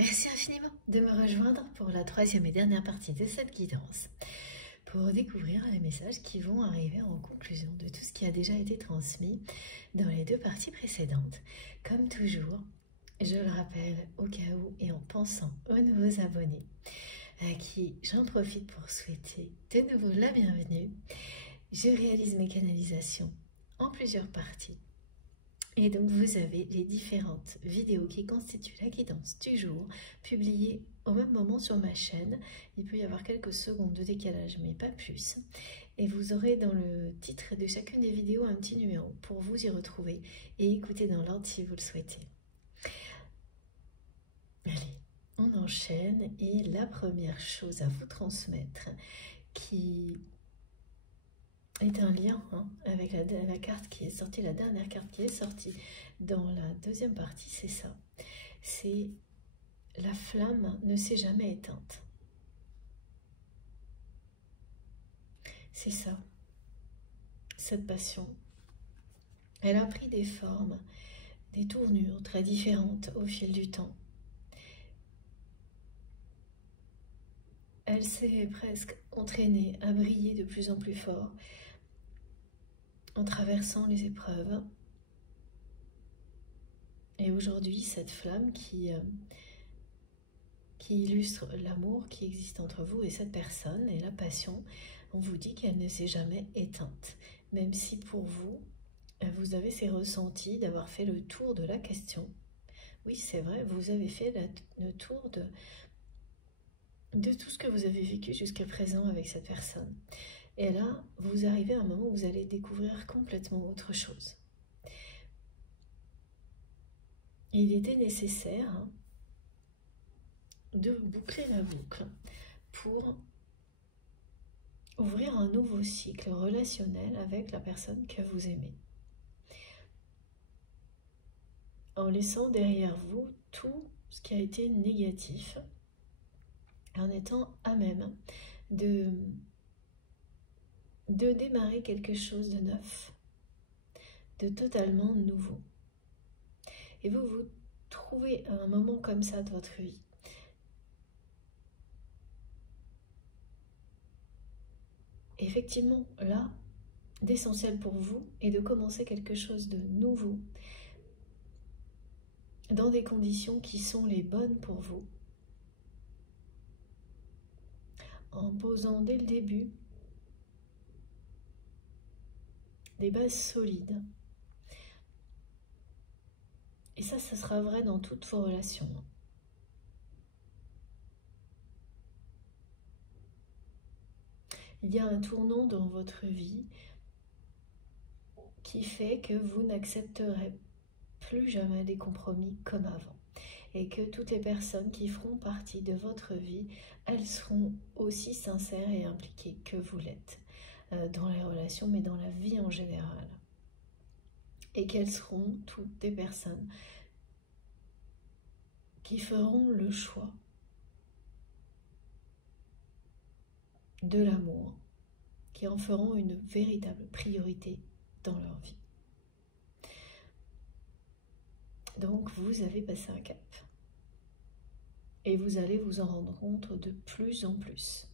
Merci infiniment de me rejoindre pour la troisième et dernière partie de cette guidance, pour découvrir les messages qui vont arriver en conclusion de tout ce qui a déjà été transmis dans les deux parties précédentes. Comme toujours, je le rappelle au cas où et en pensant aux nouveaux abonnés, à qui j'en profite pour souhaiter de nouveau la bienvenue. Je réalise mes canalisations en plusieurs parties. Et donc vous avez les différentes vidéos qui constituent la guidance du jour, publiées au même moment sur ma chaîne. Il peut y avoir quelques secondes de décalage, mais pas plus. Et vous aurez dans le titre de chacune des vidéos un petit numéro pour vous y retrouver et écouter dans l'ordre si vous le souhaitez. Allez, on enchaîne et la première chose à vous transmettre qui est un lien avec la carte qui est sortie, la dernière carte qui est sortie dans la deuxième partie, c'est ça. C'est la flamme ne s'est jamais éteinte. C'est ça, cette passion. Elle a pris des formes, des tournures très différentes au fil du temps. Elle s'est presque entraînée à briller de plus en plus fort en traversant les épreuves. Et aujourd'hui, cette flamme qui illustre l'amour qui existe entre vous et cette personne et la passion, on vous dit qu'elle ne s'est jamais éteinte. Même si pour vous, vous avez ces ressentis d'avoir fait le tour de la question. Oui, c'est vrai, vous avez fait le tour de tout ce que vous avez vécu jusqu'à présent avec cette personne. Et là, vous arrivez à un moment où vous allez découvrir complètement autre chose. Il était nécessaire de boucler la boucle pour ouvrir un nouveau cycle relationnel avec la personne que vous aimez. En laissant derrière vous tout ce qui a été négatif, en étant à même de démarrer quelque chose de neuf, de totalement nouveau. Et vous vous trouvez à un moment comme ça de votre vie. Effectivement, là, l'essentiel pour vous est de commencer quelque chose de nouveau, dans des conditions qui sont les bonnes pour vous, en posant dès le début des bases solides. Et ça sera vrai dans toutes vos relations. Il y a un tournant dans votre vie qui fait que vous n'accepterez plus jamais des compromis comme avant. Et que toutes les personnes qui feront partie de votre vie, elles seront aussi sincères et impliquées que vous l'êtes dans les relations, mais dans la vie en général. Et qu'elles seront toutes des personnes qui feront le choix de l'amour, qui en feront une véritable priorité dans leur vie. Donc vous avez passé un cap. Et vous allez vous en rendre compte de plus en plus.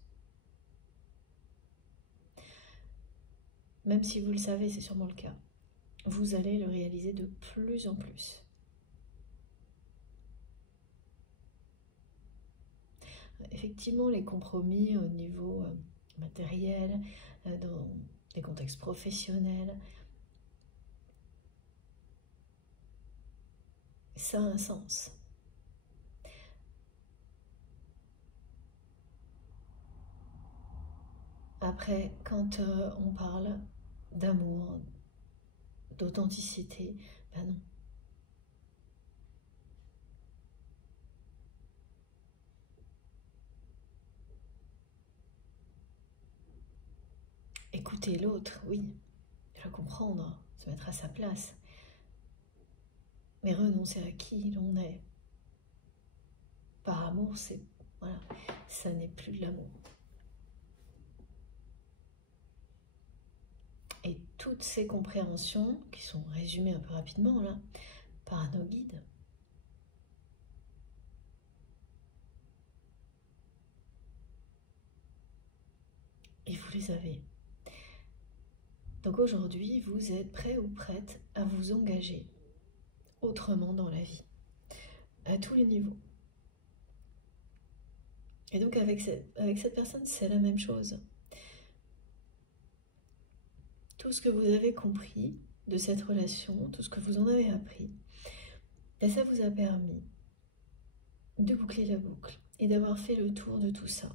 Même si vous le savez, c'est sûrement le cas. Vous allez le réaliser de plus en plus. Effectivement, les compromis au niveau matériel, dans des contextes professionnels, ça a un sens. Après, quand on parle d'amour, d'authenticité, ben non. Écouter l'autre, oui, le comprendre, se mettre à sa place. Mais renoncer à qui l'on est. Par amour, c'est voilà, ça n'est plus de l'amour. Et toutes ces compréhensions, qui sont résumées un peu rapidement là, par nos guides, vous avez. Donc aujourd'hui, vous êtes prêt ou prête à vous engager autrement dans la vie, à tous les niveaux. Et donc avec cette personne, c'est la même chose. Tout ce que vous avez compris de cette relation, tout ce que vous en avez appris, ben ça vous a permis de boucler la boucle et d'avoir fait le tour de tout ça.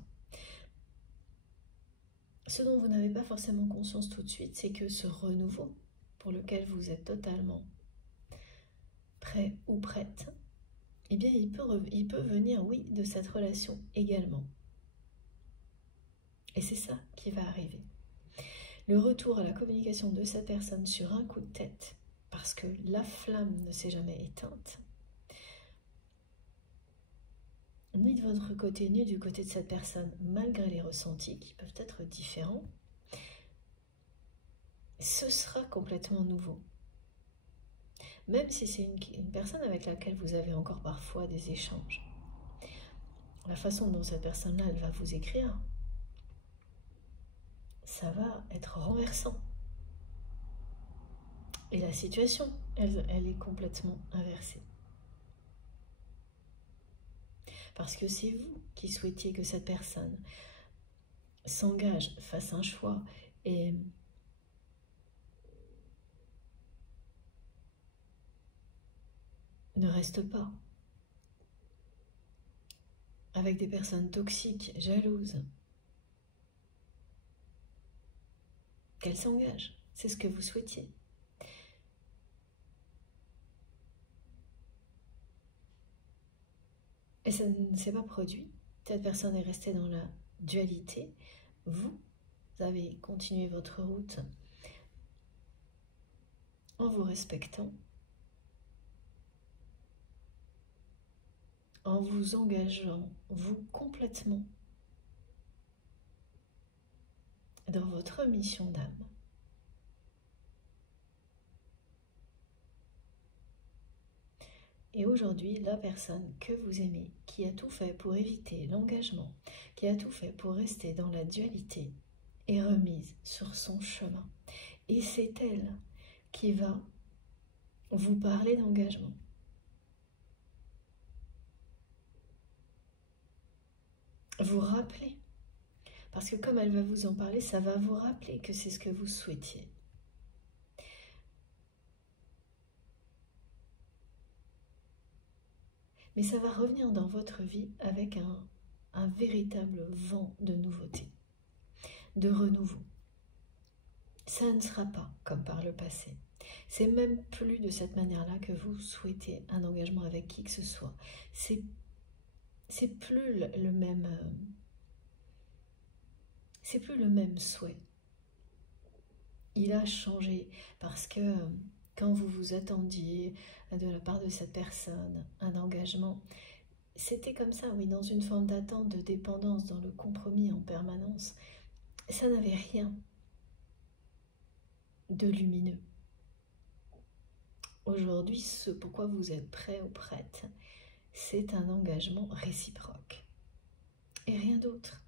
Ce dont vous n'avez pas forcément conscience tout de suite, c'est que ce renouveau, pour lequel vous êtes totalement prêt ou prête, eh bien il peut venir, oui, de cette relation également. Et c'est ça qui va arriver. Le retour à la communication de cette personne sur un coup de tête, parce que la flamme ne s'est jamais éteinte, ni de votre côté, ni du côté de cette personne, malgré les ressentis qui peuvent être différents, ce sera complètement nouveau. Même si c'est une personne avec laquelle vous avez encore parfois des échanges. La façon dont cette personne-là, elle va vous écrire, ça va être renversant. Et la situation, elle est complètement inversée. Parce que c'est vous qui souhaitiez que cette personne s'engage, fasse un choix et ne reste pas avec des personnes toxiques, jalouses. Qu'elle s'engage, c'est ce que vous souhaitiez. Et ça ne s'est pas produit. Cette personne est restée dans la dualité. Vous avez continué votre route en vous respectant, en vous engageant, vous, complètement dans votre mission d'âme. Et aujourd'hui, la personne que vous aimez, qui a tout fait pour éviter l'engagement, qui a tout fait pour rester dans la dualité, est remise sur son chemin. Et c'est elle qui va vous parler d'engagement. Vous rappeler. Parce que comme elle va vous en parler, ça va vous rappeler que c'est ce que vous souhaitiez. Mais ça va revenir dans votre vie avec un véritable vent de nouveauté, de renouveau. Ça ne sera pas comme par le passé. C'est même plus de cette manière-là que vous souhaitez un engagement avec qui que ce soit. C'est plus le même... c'est plus le même souhait. Il a changé parce que quand vous vous attendiez de la part de cette personne un engagement, c'était comme ça, oui, dans une forme d'attente, de dépendance, dans le compromis en permanence. Ça n'avait rien de lumineux. Aujourd'hui, ce pourquoi vous êtes prêt ou prête, c'est un engagement réciproque. Et rien d'autre.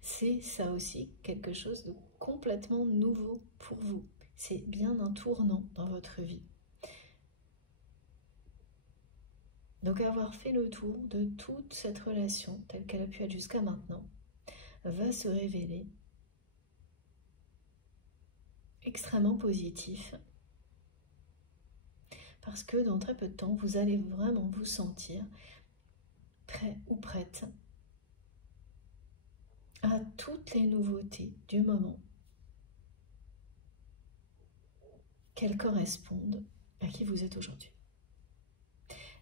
C'est ça aussi quelque chose de complètement nouveau pour vous. C'est bien un tournant dans votre vie. Donc avoir fait le tour de toute cette relation telle qu'elle a pu être jusqu'à maintenant, va se révéler extrêmement positif. Parce que dans très peu de temps, vous allez vraiment vous sentir prêt ou prête à toutes les nouveautés du moment, qu'elles correspondent à qui vous êtes aujourd'hui.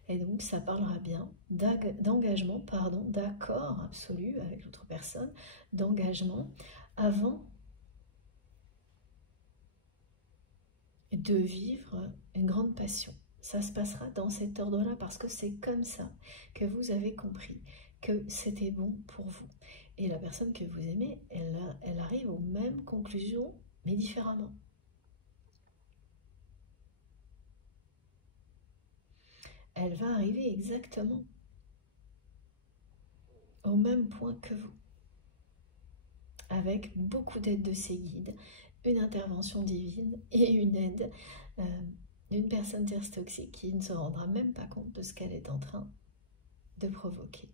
Et donc, ça parlera bien d'engagement, d'accord absolu avec l'autre personne, d'engagement avant de vivre une grande passion. Ça se passera dans cet ordre-là parce que c'est comme ça que vous avez compris que c'était bon pour vous. Et la personne que vous aimez, elle arrive aux mêmes conclusions, mais différemment. Elle va arriver exactement au même point que vous. avec beaucoup d'aide de ses guides, une intervention divine et une aide d'une personne tierce toxique qui ne se rendra même pas compte de ce qu'elle est en train de provoquer.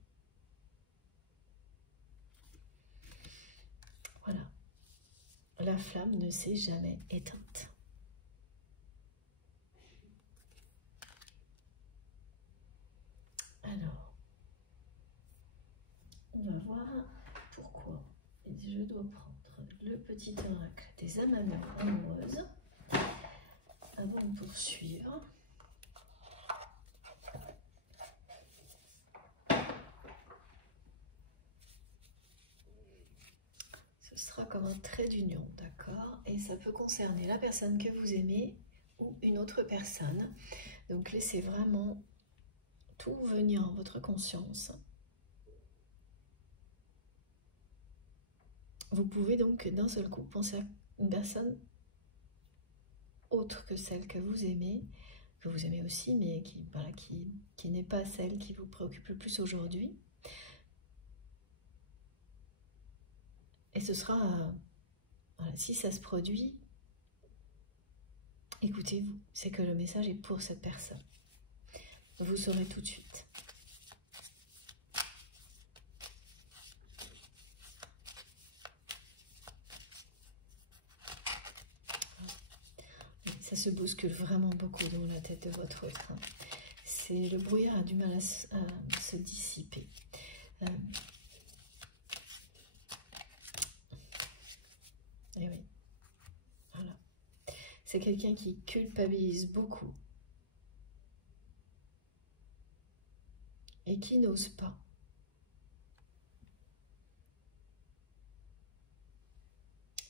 Voilà. La flamme ne s'est jamais éteinte. Alors, on va voir pourquoi. Et je dois prendre le petit oracle des âmes amoureuses avant de poursuivre. Ce sera comme un trait d'union, d'accord? Et ça peut concerner la personne que vous aimez ou une autre personne. Donc laissez vraiment tout venir en votre conscience. Vous pouvez donc d'un seul coup penser à une personne autre que celle que vous aimez aussi, mais qui n'est pas celle qui vous préoccupe le plus aujourd'hui. Et ce sera, voilà, si ça se produit, écoutez-vous, c'est que le message est pour cette personne. Vous saurez tout de suite. Ça se bouscule vraiment beaucoup dans la tête de votre autre. C'est le brouillard a du mal à se dissiper. Et oui, voilà. C'est quelqu'un qui culpabilise beaucoup et qui n'ose pas.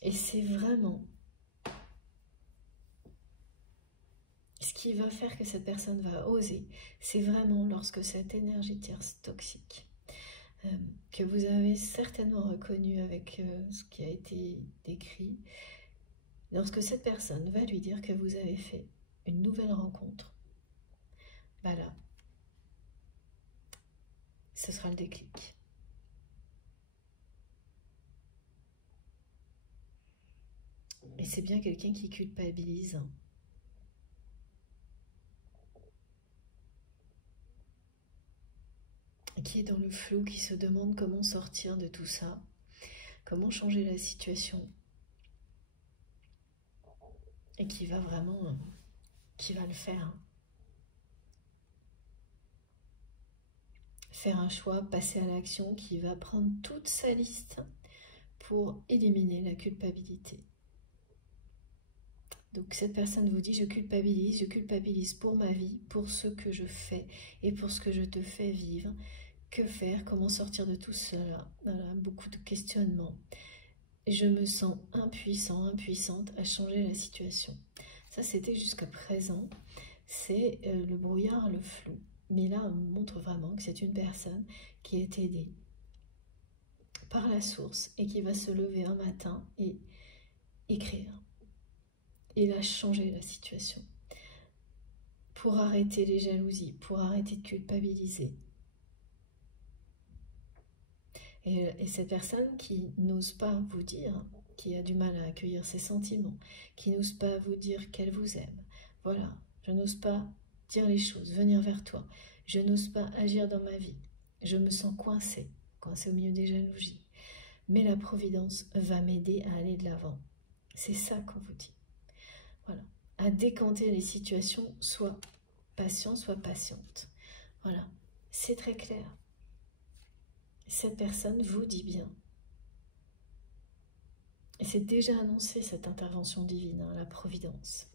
Et c'est vraiment ce qui va faire que cette personne va oser. C'est vraiment lorsque cette énergie tierce toxique, que vous avez certainement reconnu avec ce qui a été décrit, lorsque cette personne va lui dire que vous avez fait une nouvelle rencontre, bah là, ce sera le déclic. Et c'est bien quelqu'un qui culpabilise. Qui est dans le flou, qui se demande comment sortir de tout ça, comment changer la situation. Et qui va vraiment, qui va le faire. Faire un choix, passer à l'action, qui va prendre toute sa liste pour éliminer la culpabilité. Donc cette personne vous dit, je culpabilise pour ma vie, pour ce que je fais et pour ce que je te fais vivre. Que faire? Comment sortir de tout cela? Voilà, beaucoup de questionnements. Je me sens impuissant, impuissante à changer la situation. Ça, c'était jusqu'à présent. C'est le brouillard, le flou. Mais là, on montre vraiment que c'est une personne qui est aidée par la source et qui va se lever un matin et écrire. Et là, changer la situation. Pour arrêter les jalousies, pour arrêter de culpabiliser. Et cette personne qui n'ose pas vous dire, qui a du mal à accueillir ses sentiments, qui n'ose pas vous dire qu'elle vous aime. Voilà, je n'ose pas dire les choses, venir vers toi. Je n'ose pas agir dans ma vie. Je me sens coincée au milieu des jalousies. Mais la Providence va m'aider à aller de l'avant. C'est ça qu'on vous dit. Voilà, à décanter les situations, soit patient, soit patiente. Voilà, c'est très clair. Cette personne vous dit bien. Et c'est déjà annoncé cette intervention divine, hein, la Providence.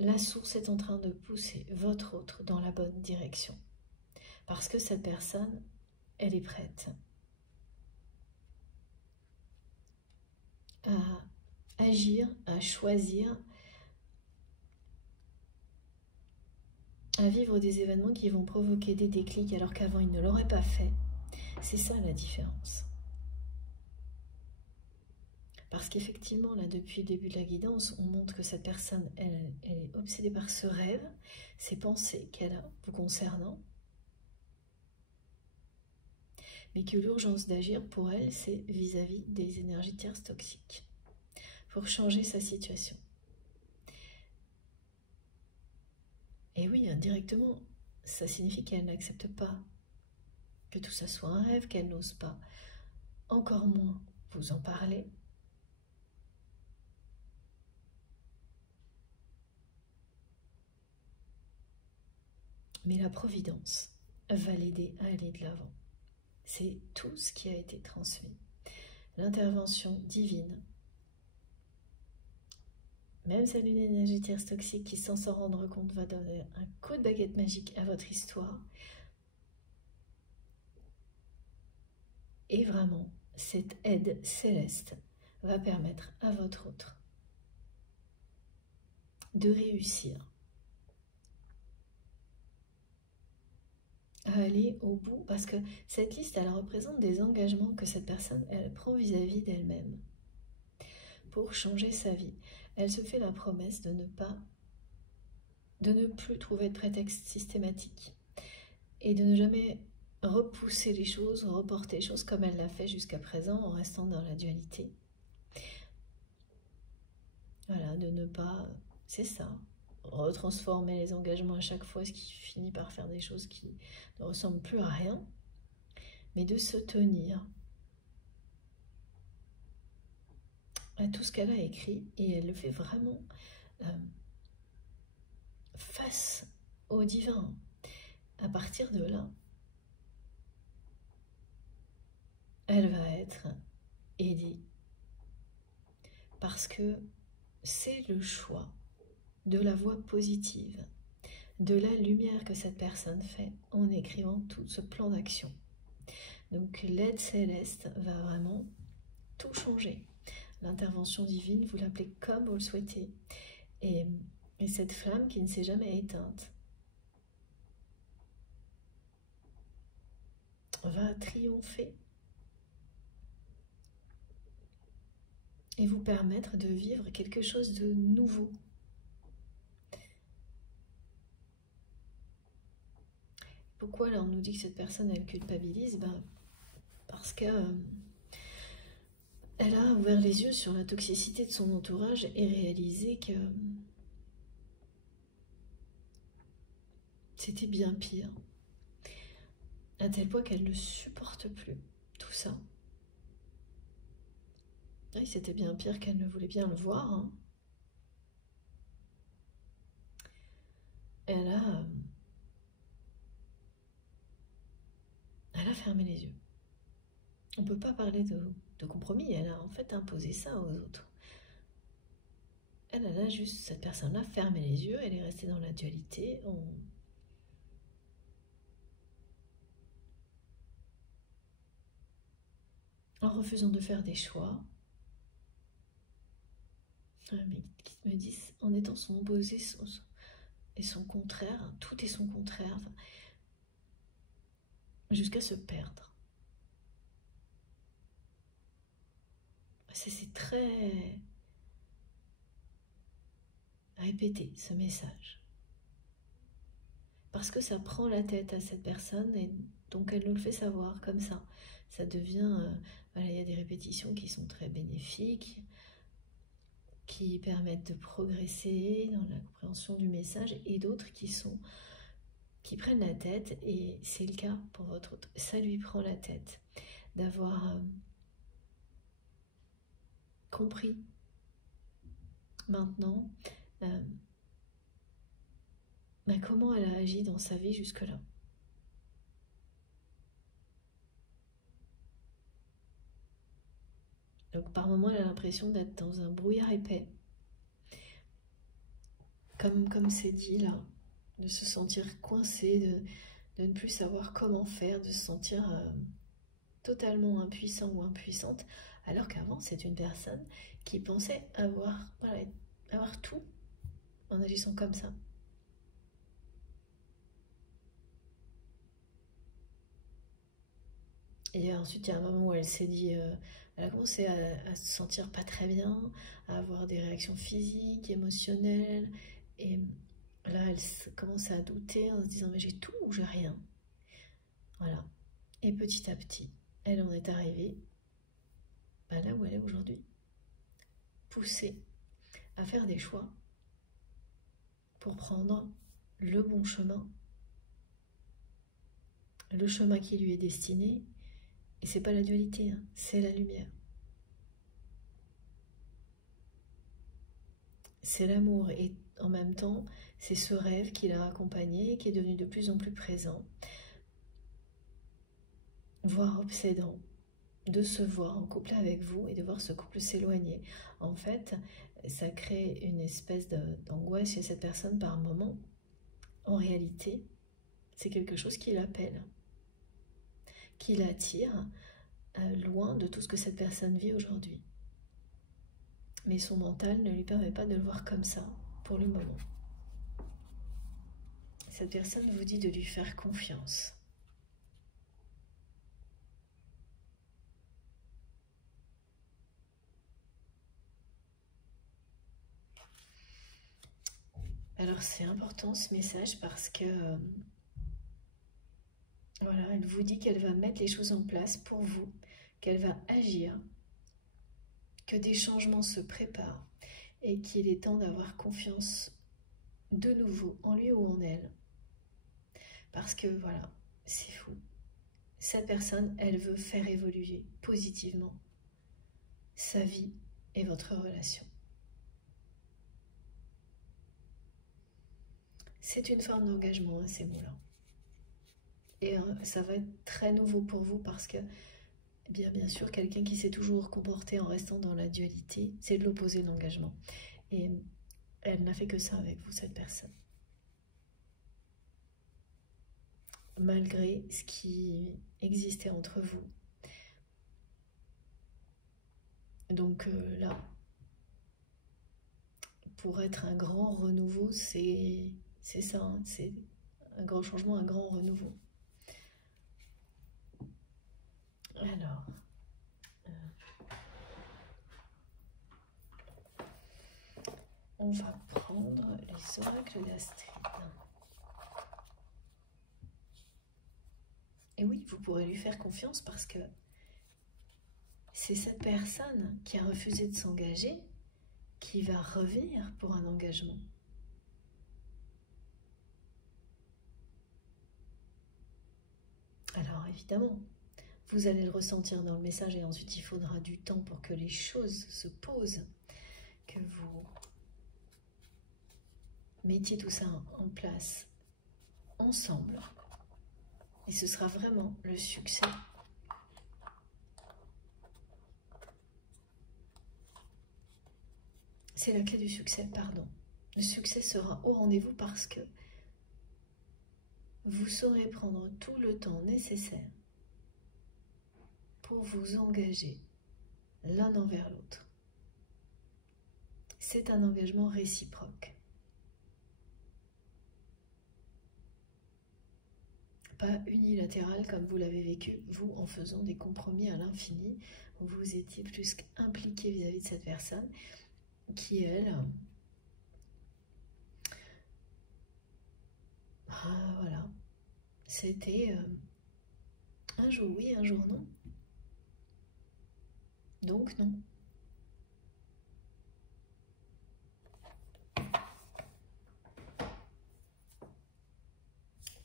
La source est en train de pousser votre autre dans la bonne direction. Parce que cette personne, elle est prête à agir, à choisir, à vivre des événements qui vont provoquer des déclics alors qu'avant il ne l'aurait pas fait. C'est ça la différence. Parce qu'effectivement, là, depuis le début de la guidance, on montre que cette personne, elle est obsédée par ce rêve, ces pensées qu'elle a vous concernant. mais que l'urgence d'agir pour elle, c'est vis-à-vis des énergies tierces toxiques, pour changer sa situation. Et oui, indirectement, ça signifie qu'elle n'accepte pas que tout ça soit un rêve, qu'elle n'ose pas, encore moins vous en parler. Mais la providence va l'aider à aller de l'avant. C'est tout ce qui a été transmis. L'intervention divine, même celle d'une énergie tierce toxique qui, sans s'en rendre compte, va donner un coup de baguette magique à votre histoire. Et vraiment, cette aide céleste va permettre à votre autre de réussir à aller au bout, parce que cette liste, elle représente des engagements que cette personne, elle prend vis-à-vis d'elle-même pour changer sa vie. Elle se fait la promesse de ne plus trouver de prétexte systématique et de ne jamais repousser les choses, reporter les choses comme elle l'a fait jusqu'à présent en restant dans la dualité. Voilà, de ne pas, c'est ça, retransformer les engagements à chaque fois, ce qui finit par faire des choses qui ne ressemblent plus à rien, mais de se tenir à tout ce qu'elle a écrit, et elle le fait vraiment face au divin. À partir de là, elle va être aidée, parce que c'est le choix de la voie positive, de la lumière que cette personne fait en écrivant tout ce plan d'action. Donc l'aide céleste va vraiment tout changer. L'intervention divine, vous l'appelez comme vous le souhaitez. Et cette flamme qui ne s'est jamais éteinte va triompher et vous permettre de vivre quelque chose de nouveau. Pourquoi alors on nous dit que cette personne, elle culpabilise? Parce que elle a ouvert les yeux sur la toxicité de son entourage et réalisé que c'était bien pire. À tel point qu'elle ne supporte plus tout ça. Oui, c'était bien pire qu'elle ne voulait bien le voir. Hein. Elle a fermé les yeux. On ne peut pas parler de compromis, elle a en fait imposé ça aux autres. Elle a juste, cette personne-là, fermé les yeux, elle est restée dans la dualité, en refusant de faire des choix, mais qui me disent, en étant son opposé et son contraire, tout est son contraire, jusqu'à se perdre. C'est très répété, ce message. Parce que ça prend la tête à cette personne, et donc elle nous le fait savoir comme ça. Ça devient... voilà, il y a des répétitions qui sont très bénéfiques, qui permettent de progresser dans la compréhension du message, et d'autres qui prennent la tête, et c'est le cas pour votre autre. Ça lui prend la tête d'avoir compris maintenant comment elle a agi dans sa vie jusque-là. Donc par moments, elle a l'impression d'être dans un brouillard épais. Comme c'est dit là, de se sentir coincé, de ne plus savoir comment faire, de se sentir totalement impuissant ou impuissante, alors qu'avant, c'est une personne qui pensait avoir tout en agissant comme ça. Et ensuite, il y a un moment où elle s'est dit, elle a commencé à se sentir pas très bien, à avoir des réactions physiques, émotionnelles, et là, elle commence à douter en se disant, mais j'ai tout ou j'ai rien? Voilà. Et petit à petit, elle en est arrivée là où elle est aujourd'hui, poussée à faire des choix pour prendre le bon chemin, le chemin qui lui est destiné. Et c'est pas la dualité, hein, c'est la lumière. C'est l'amour et en même temps, c'est ce rêve qui l'a accompagné, qui est devenu de plus en plus présent, voire obsédant, de se voir en couple avec vous et de voir ce couple s'éloigner. En fait, ça crée une espèce d'angoisse chez cette personne par moment. En réalité, c'est quelque chose qui l'appelle, qui l'attire loin de tout ce que cette personne vit aujourd'hui. Mais son mental ne lui permet pas de le voir comme ça, pour le moment. Cette personne vous dit de lui faire confiance. Alors c'est important ce message parce que voilà, elle vous dit qu'elle va mettre les choses en place pour vous, qu'elle va agir, que des changements se préparent et qu'il est temps d'avoir confiance de nouveau en lui ou en elle. Parce que voilà, c'est fou. Cette personne, elle veut faire évoluer positivement sa vie et votre relation. C'est une forme d'engagement, hein, ces mots-là. Et ça va être très nouveau pour vous parce que, bien sûr, quelqu'un qui s'est toujours comporté en restant dans la dualité, c'est de l'opposé de l'engagement. Et elle n'a fait que ça avec vous, cette personne. Malgré ce qui existait entre vous. Donc là, pour être un grand renouveau, c'est ça, hein, c'est un grand changement, un grand renouveau. Alors, on va prendre les oracles d'Astrid. Et oui, vous pourrez lui faire confiance parce que c'est cette personne qui a refusé de s'engager qui va revenir pour un engagement. Alors évidemment, vous allez le ressentir dans le message et ensuite il faudra du temps pour que les choses se posent, que vous mettiez tout ça en place ensemble. Et ce sera vraiment le succès. C'est la clé du succès, pardon. Le succès sera au rendez-vous parce que vous saurez prendre tout le temps nécessaire pour vous engager l'un envers l'autre. C'est un engagement réciproque. Pas unilatéral comme vous l'avez vécu, vous, en faisant des compromis à l'infini. Vous étiez plus qu'impliqué vis-à-vis de cette personne qui, elle, voilà, c'était un jour oui, un jour non. Donc non.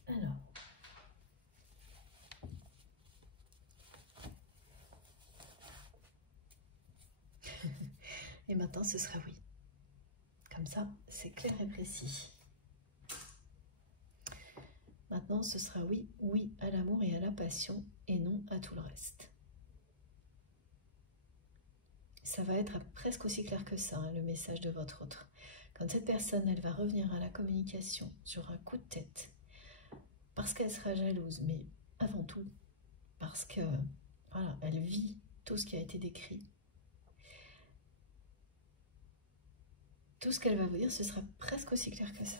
Alors. Et maintenant, ce sera oui. Comme ça, c'est clair et précis. Maintenant, ce sera oui, oui à l'amour et à la passion, et non à tout le reste. Ça va être presque aussi clair que ça, hein, le message de votre autre. Quand cette personne, elle va revenir à la communication sur un coup de tête, parce qu'elle sera jalouse, mais avant tout, parce que, voilà, elle vit tout ce qui a été décrit. Tout ce qu'elle va vous dire, ce sera presque aussi clair que ça.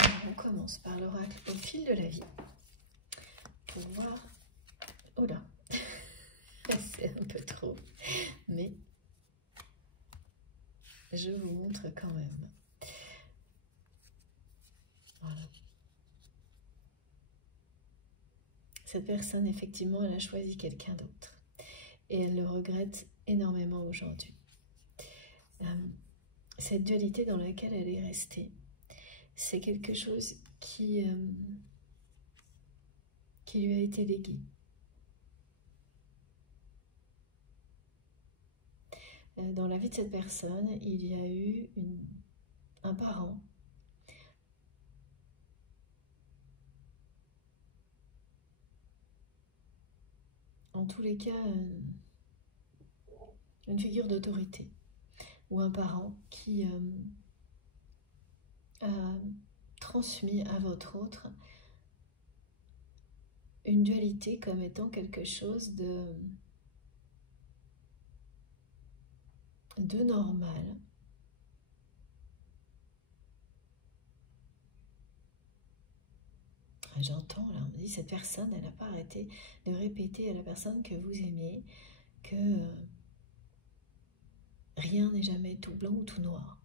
Alors, on commence par l'oracle au fil de la vie, pour voir... Oh là, c'est un peu trop, mais je vous montre quand même. Voilà. cette personne, effectivement, elle a choisi quelqu'un d'autre. Et elle le regrette énormément aujourd'hui. Cette dualité dans laquelle elle est restée, c'est quelque chose qui lui a été légué. Dans la vie de cette personne, il y a eu un parent en tous les cas une figure d'autorité ou un parent qui a transmis à votre autre une dualité comme étant quelque chose de normal. J'entends, là, on me dit, cette personne, elle n'a pas arrêté de répéter à la personne que vous aimez que rien n'est jamais tout blanc ou tout noir.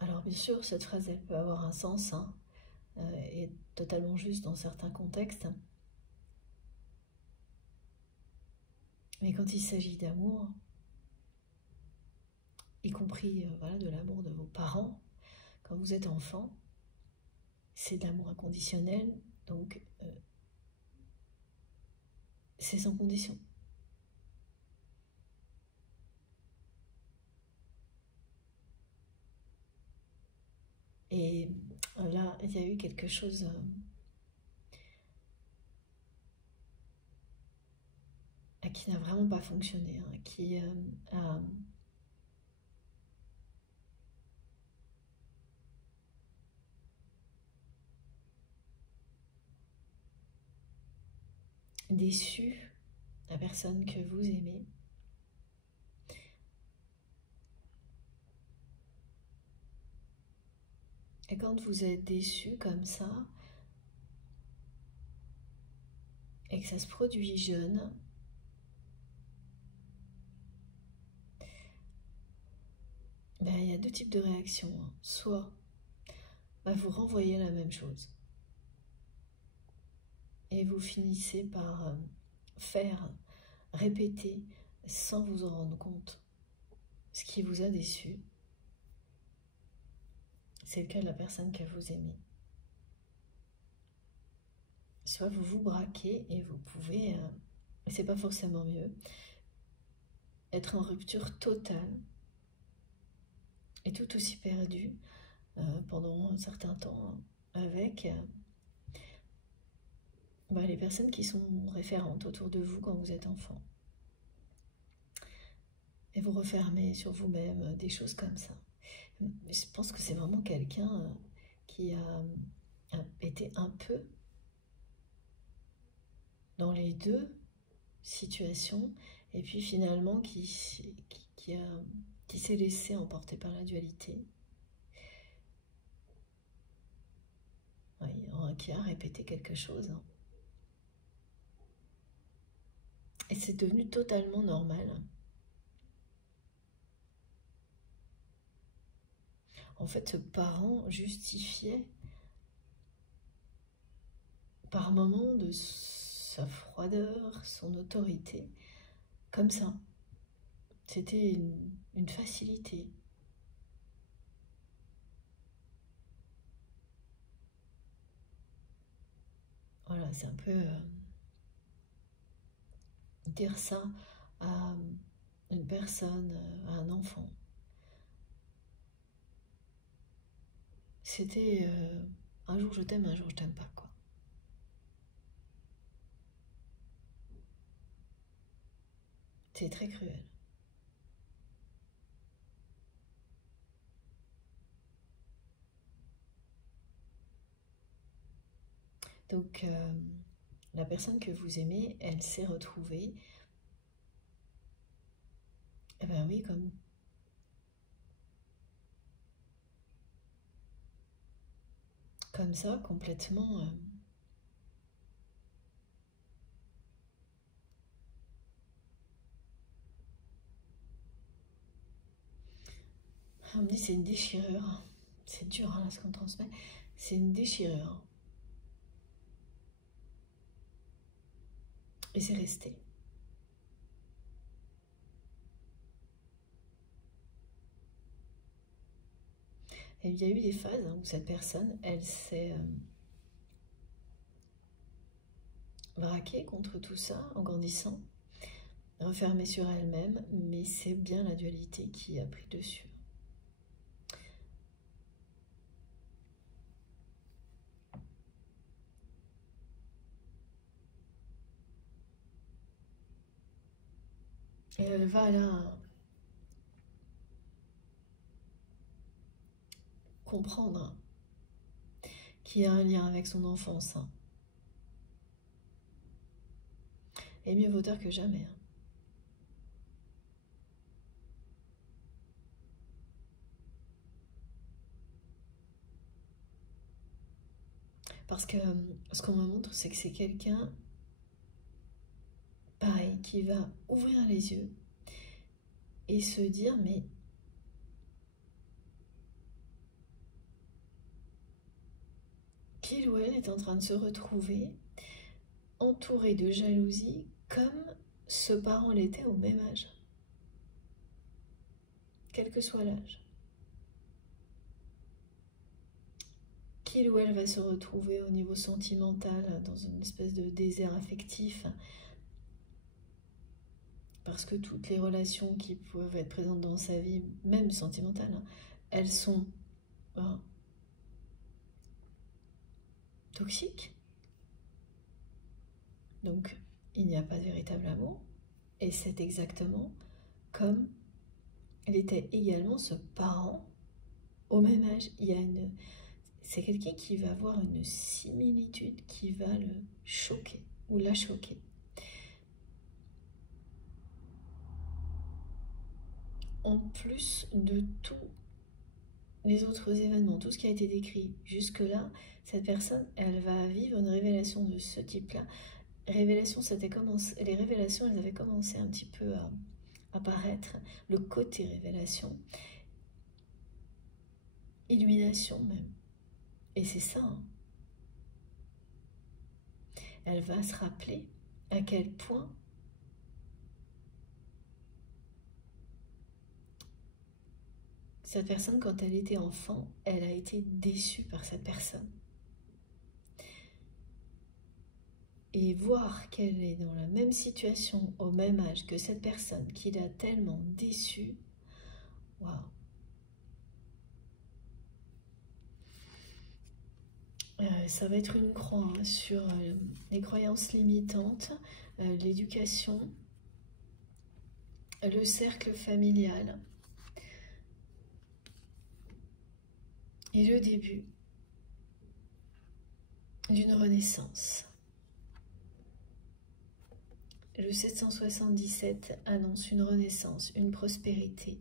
Alors bien sûr, cette phrase, elle peut avoir un sens, hein, et totalement juste dans certains contextes. Mais quand il s'agit d'amour, y compris voilà, de l'amour de vos parents, quand vous êtes enfant, c'est de l'amour inconditionnel, donc c'est sans condition. Et là, il y a eu quelque chose qui n'a vraiment pas fonctionné, hein, qui a déçu la personne que vous aimez. Et quand vous êtes déçu comme ça, et que ça se produit jeune, ben, il y a deux types de réactions, hein. Soit vous renvoyez la même chose et vous finissez par faire, répéter sans vous en rendre compte ce qui vous a déçu. C'est le cas de la personne que vous aimez. Soit vous vous braquez et vous pouvez, c'est pas forcément mieux, être en rupture totale et tout aussi perdu pendant un certain temps avec les personnes qui sont référentes autour de vous quand vous êtes enfant. Et vous refermez sur vous-même des choses comme ça. Je pense que c'est vraiment quelqu'un qui a été un peu dans les deux situations et puis finalement qui s'est laissé emporter par la dualité. Oui, qui a répété quelque chose. Et c'est devenu totalement normal. En fait, ce parent justifiait par moments de sa froideur, son autorité, comme ça. C'était une facilité. Voilà, c'est un peu dire ça à une personne, à un enfant. C'était un jour je t'aime, un jour je t'aime pas, quoi. C'est très cruel. Donc, la personne que vous aimez, elle s'est retrouvée, eh ben oui, comme ça, complètement on me dit c'est une déchirure. C'est dur, hein, ce qu'on transmet. C'est une déchirure. Et c'est resté. Et il y a eu des phases où cette personne, elle s'est braquée contre tout ça en grandissant, refermée sur elle-même, mais c'est bien la dualité qui a pris dessus. Et elle va là comprendre qu'il y a un lien avec son enfance. Et mieux vaut tard que jamais. Parce que ce qu'on me montre, c'est que c'est quelqu'un, pareil, qui va ouvrir les yeux et se dire, mais qu'il ou elle est en train de se retrouver entouré de jalousie comme ce parent l'était au même âge, quel que soit l'âge. Qu'il ou elle va se retrouver au niveau sentimental dans une espèce de désert affectif, parce que toutes les relations qui peuvent être présentes dans sa vie, même sentimentales, elles sont toxiques. Donc, il n'y a pas de véritable amour. Et c'est exactement comme il était également ce parent au même âge. C'est quelqu'un qui va avoir une similitude qui va le choquer ou la choquer. En plus de tous les autres événements, tout ce qui a été décrit jusque-là, cette personne, elle va vivre une révélation de ce type-là. Les révélations, elles avaient commencé un petit peu à apparaître, le côté révélation, illumination même. Et c'est ça. Elle va se rappeler à quel point cette personne, quand elle était enfant, elle a été déçue par cette personne. Et voir qu'elle est dans la même situation, au même âge que cette personne qui l'a tellement déçue, waouh! Ça va être une croix sur les croyances limitantes, l'éducation, le cercle familial et le début d'une renaissance. Le 777 annonce une renaissance, une prospérité.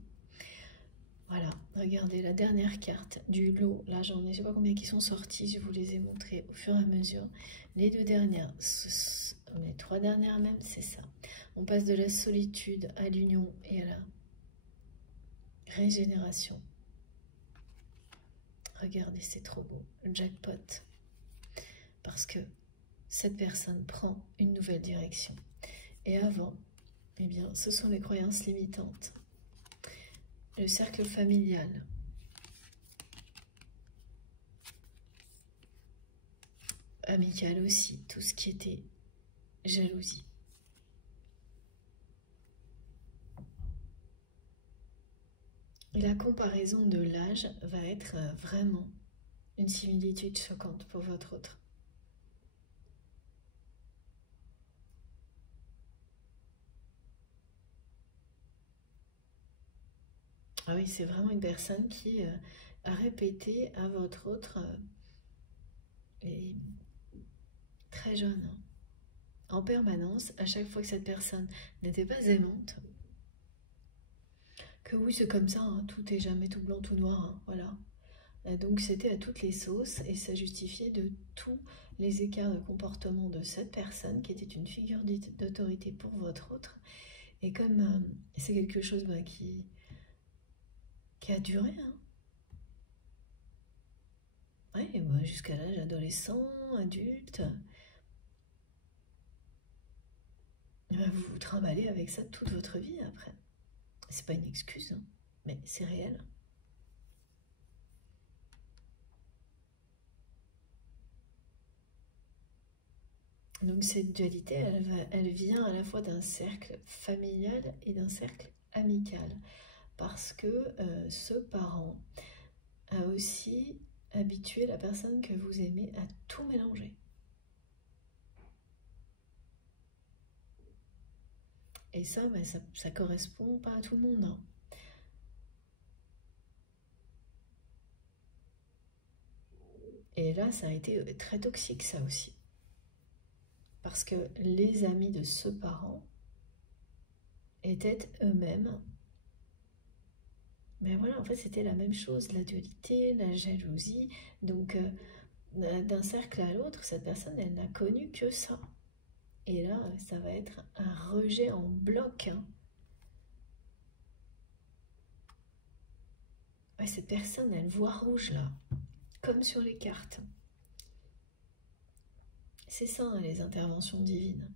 Voilà, regardez la dernière carte du lot. Là, j'en ai, je sais pas combien qui sont sortis. Je vous les ai montrés au fur et à mesure. Les deux dernières, les trois dernières même, c'est ça. On passe de la solitude à l'union et à la régénération. Regardez, c'est trop beau. Le jackpot. Parce que cette personne prend une nouvelle direction. Et avant, eh bien, ce sont les croyances limitantes. Le cercle familial. Amical aussi, tout ce qui était jalousie. Et la comparaison de l'âge va être vraiment une similitude choquante pour votre autre. Ah oui, c'est vraiment une personne qui a répété à votre autre, et très jeune, hein, en permanence, à chaque fois que cette personne n'était pas aimante, que oui, c'est comme ça, hein, tout est jamais tout blanc, tout noir, hein, voilà. Donc c'était à toutes les sauces et ça justifiait de tous les écarts de comportement de cette personne qui était une figure d'autorité pour votre autre. Et comme c'est quelque chose qui a duré, hein. Ouais, bah, jusqu'à l'âge adolescent, adulte. Bah, vous vous trimballez avec ça toute votre vie après. C'est pas une excuse, hein, mais c'est réel. Donc cette dualité, elle vient à la fois d'un cercle familial et d'un cercle amical. Parce que ce parent a aussi habitué la personne que vous aimez à tout mélanger. Et ça, ben, ça correspond pas à tout le monde, hein. Et là, ça a été très toxique, ça aussi. Parce que les amis de ce parent étaient eux-mêmes. Mais voilà, en fait, c'était la même chose, la dualité, la jalousie. Donc, d'un cercle à l'autre, cette personne, elle n'a connu que ça. Et là, ça va être un rejet en bloc, hein. Ouais, cette personne, elle voit rouge là, comme sur les cartes. C'est ça, hein, les interventions divines.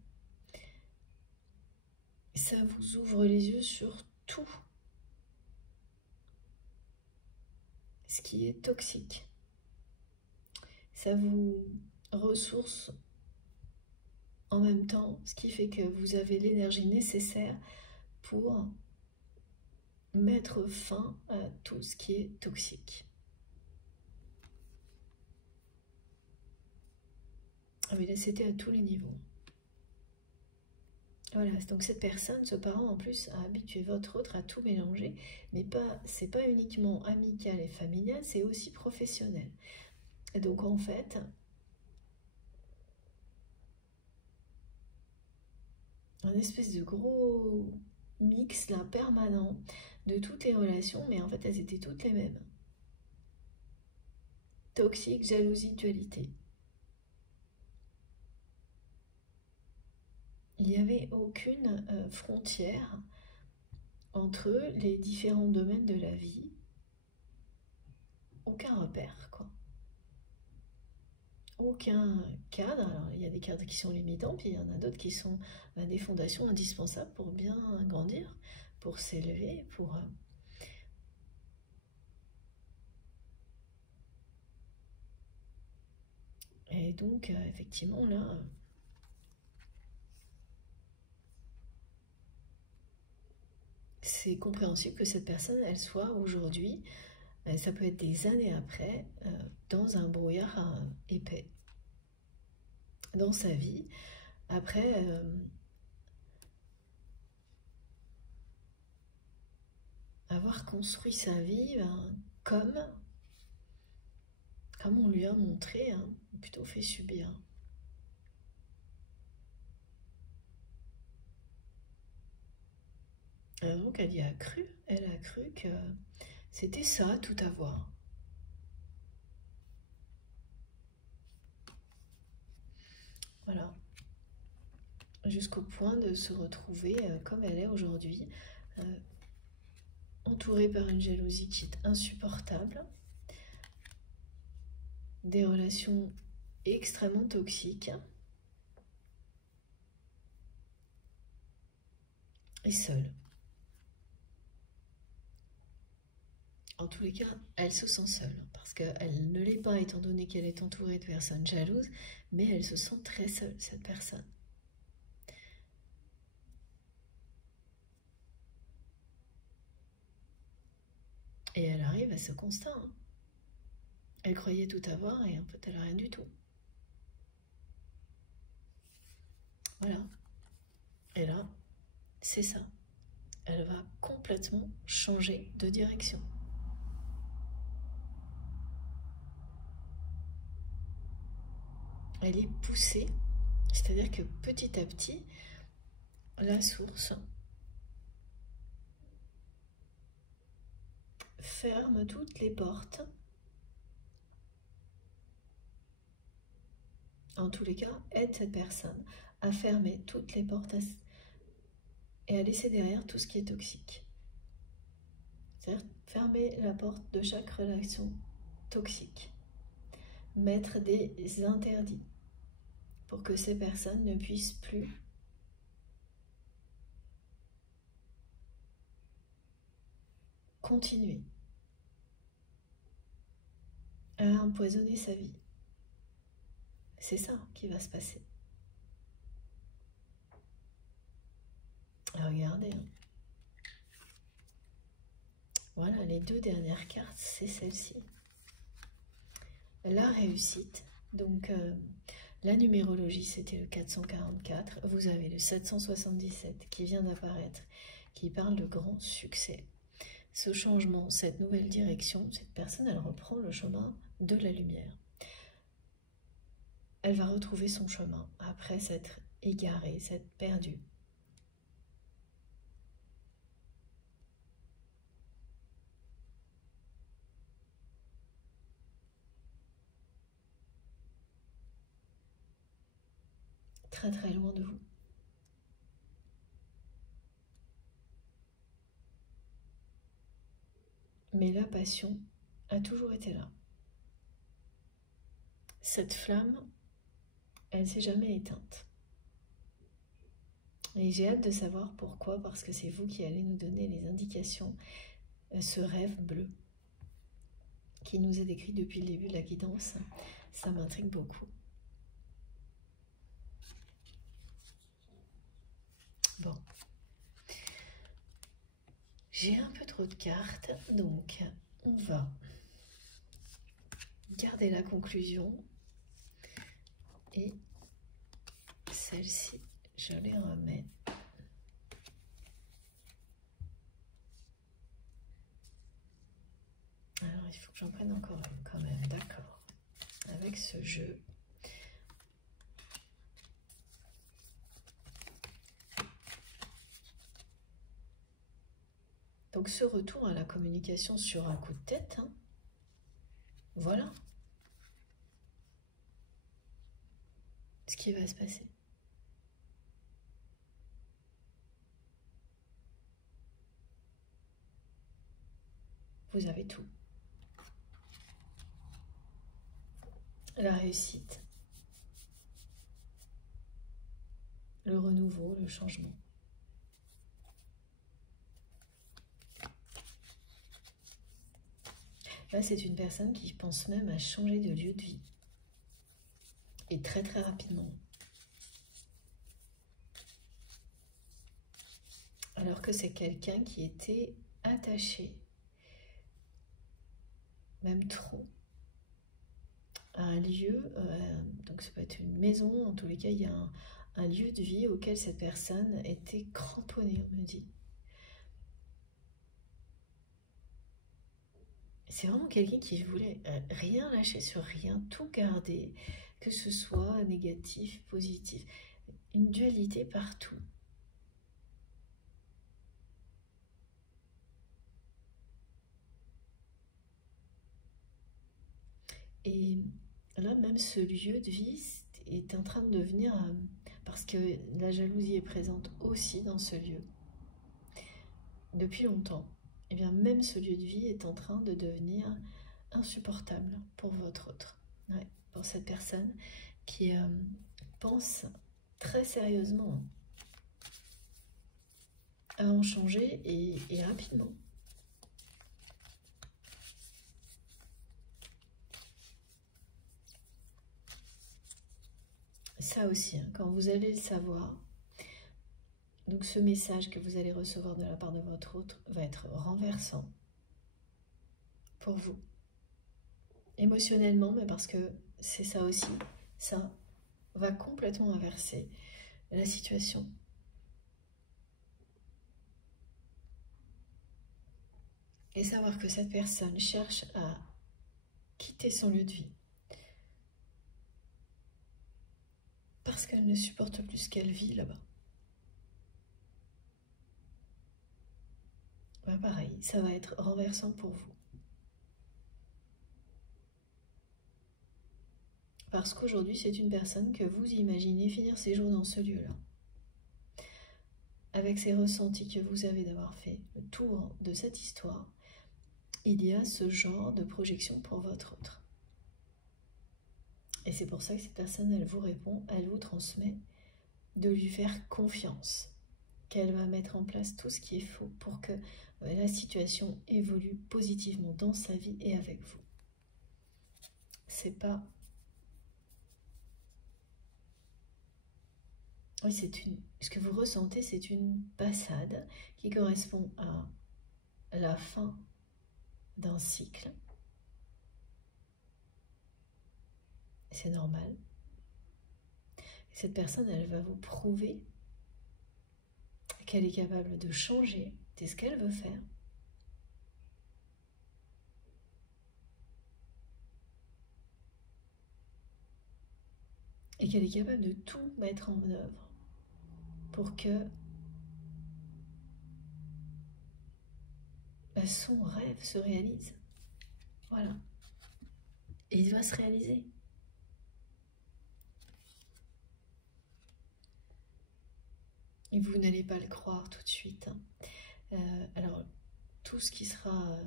Ça vous ouvre les yeux sur tout ce qui est toxique. Ça vous ressource en même temps, ce qui fait que vous avez l'énergie nécessaire pour mettre fin à tout ce qui est toxique. Ah mais là, c'était à tous les niveaux. Voilà, donc cette personne, ce parent en plus a habitué votre autre à tout mélanger, mais c'est pas uniquement amical et familial, c'est aussi professionnel. Et donc en fait, un espèce de gros mix là permanent de toutes les relations, mais en fait elles étaient toutes les mêmes. Toxique, jalousie, dualité. Il n'y avait aucune frontière entre les différents domaines de la vie. Aucun repère, quoi. Aucun cadre. Alors, il y a des cadres qui sont limitants, puis il y en a d'autres qui sont des fondations indispensables pour bien grandir, pour s'élever, pour... Et donc, effectivement, là... c'est compréhensible que cette personne, elle soit aujourd'hui, ça peut être des années après, dans un brouillard épais dans sa vie, après avoir construit sa vie comme on lui a montré, hein, ou plutôt fait subir. Donc elle y a cru, elle a cru que c'était ça, tout avoir. Voilà. Jusqu'au point de se retrouver comme elle est aujourd'hui, entourée par une jalousie qui est insupportable, des relations extrêmement toxiques, et seule. En tous les cas, elle se sent seule, parce qu'elle ne l'est pas étant donné qu'elle est entourée de personnes jalouses, mais elle se sent très seule, cette personne. Et elle arrive à ce constat, hein. Elle croyait tout avoir et en fait elle n'a rien du tout. Voilà. Et là, c'est ça. Elle va complètement changer de direction. Elle est poussée, c'est-à-dire que petit à petit, la source ferme toutes les portes. En tous les cas, aide cette personne à fermer toutes les portes et à laisser derrière tout ce qui est toxique. C'est-à-dire fermer la porte de chaque relation toxique. mettre des interdits pour que ces personnes ne puissent plus continuer à empoisonner sa vie. C'est ça qui va se passer. Regardez. Voilà, les deux dernières cartes, c'est celle-ci. La réussite. Donc, la numérologie, c'était le 444. Vous avez le 777 qui vient d'apparaître, qui parle de grand succès. Ce changement, cette nouvelle direction, cette personne, elle reprend le chemin de la lumière. Elle va retrouver son chemin après s'être égarée, s'être perdue. Très très loin de vous. Mais la passion a toujours été là. Cette flamme, elle ne s'est jamais éteinte. Et j'ai hâte de savoir pourquoi, parce que c'est vous qui allez nous donner les indications. Ce rêve bleu qui nous est décrit depuis le début de la guidance, ça m'intrigue beaucoup. Bon. J'ai un peu trop de cartes, donc on va garder la conclusion. Et celle-ci, je les remets. Alors, il faut que j'en prenne encore une quand même, d'accord. Avec ce jeu. Donc, ce retour à la communication sur un coup de tête, hein, voilà ce qui va se passer. Vous avez tout. La réussite, le renouveau, le changement. Là, c'est une personne qui pense même à changer de lieu de vie. Et très très rapidement. Alors que c'est quelqu'un qui était attaché, même trop, à un lieu, donc ça peut être une maison, en tous les cas, il y a un lieu de vie auquel cette personne était cramponnée, on me dit. C'est vraiment quelqu'un qui voulait rien lâcher sur rien, tout garder, que ce soit négatif, positif. Une dualité partout. Et là, même ce lieu de vie est en train de devenir, parce que la jalousie est présente aussi dans ce lieu, depuis longtemps, et bien même ce lieu de vie est en train de devenir insupportable pour votre autre, ouais, pour cette personne qui pense très sérieusement à en changer et rapidement. Ça aussi, hein, quand vous allez le savoir, donc ce message que vous allez recevoir de la part de votre autre va être renversant pour vous. Émotionnellement, mais parce que c'est ça aussi, ça va complètement inverser la situation. Et savoir que cette personne cherche à quitter son lieu de vie parce qu'elle ne supporte plus ce qu'elle vit là-bas. Bah pareil, ça va être renversant pour vous. Parce qu'aujourd'hui, c'est une personne que vous imaginez finir ses jours dans ce lieu-là. Avec ces ressentis que vous avez d'avoir fait le tour de cette histoire, il y a ce genre de projection pour votre autre. Et c'est pour ça que cette personne, elle vous répond, elle vous transmet de lui faire confiance, qu'elle va mettre en place tout ce qu'il faut pour que la situation évolue positivement dans sa vie et avec vous. C'est pas... Oui, ce que vous ressentez, c'est une passade qui correspond à la fin d'un cycle. C'est normal. Et cette personne, elle va vous prouver qu'elle est capable de changer, c'est ce qu'elle veut faire. Et qu'elle est capable de tout mettre en œuvre pour que son rêve se réalise. Voilà. Et il va se réaliser. Et vous n'allez pas le croire tout de suite. Alors, tout ce qui sera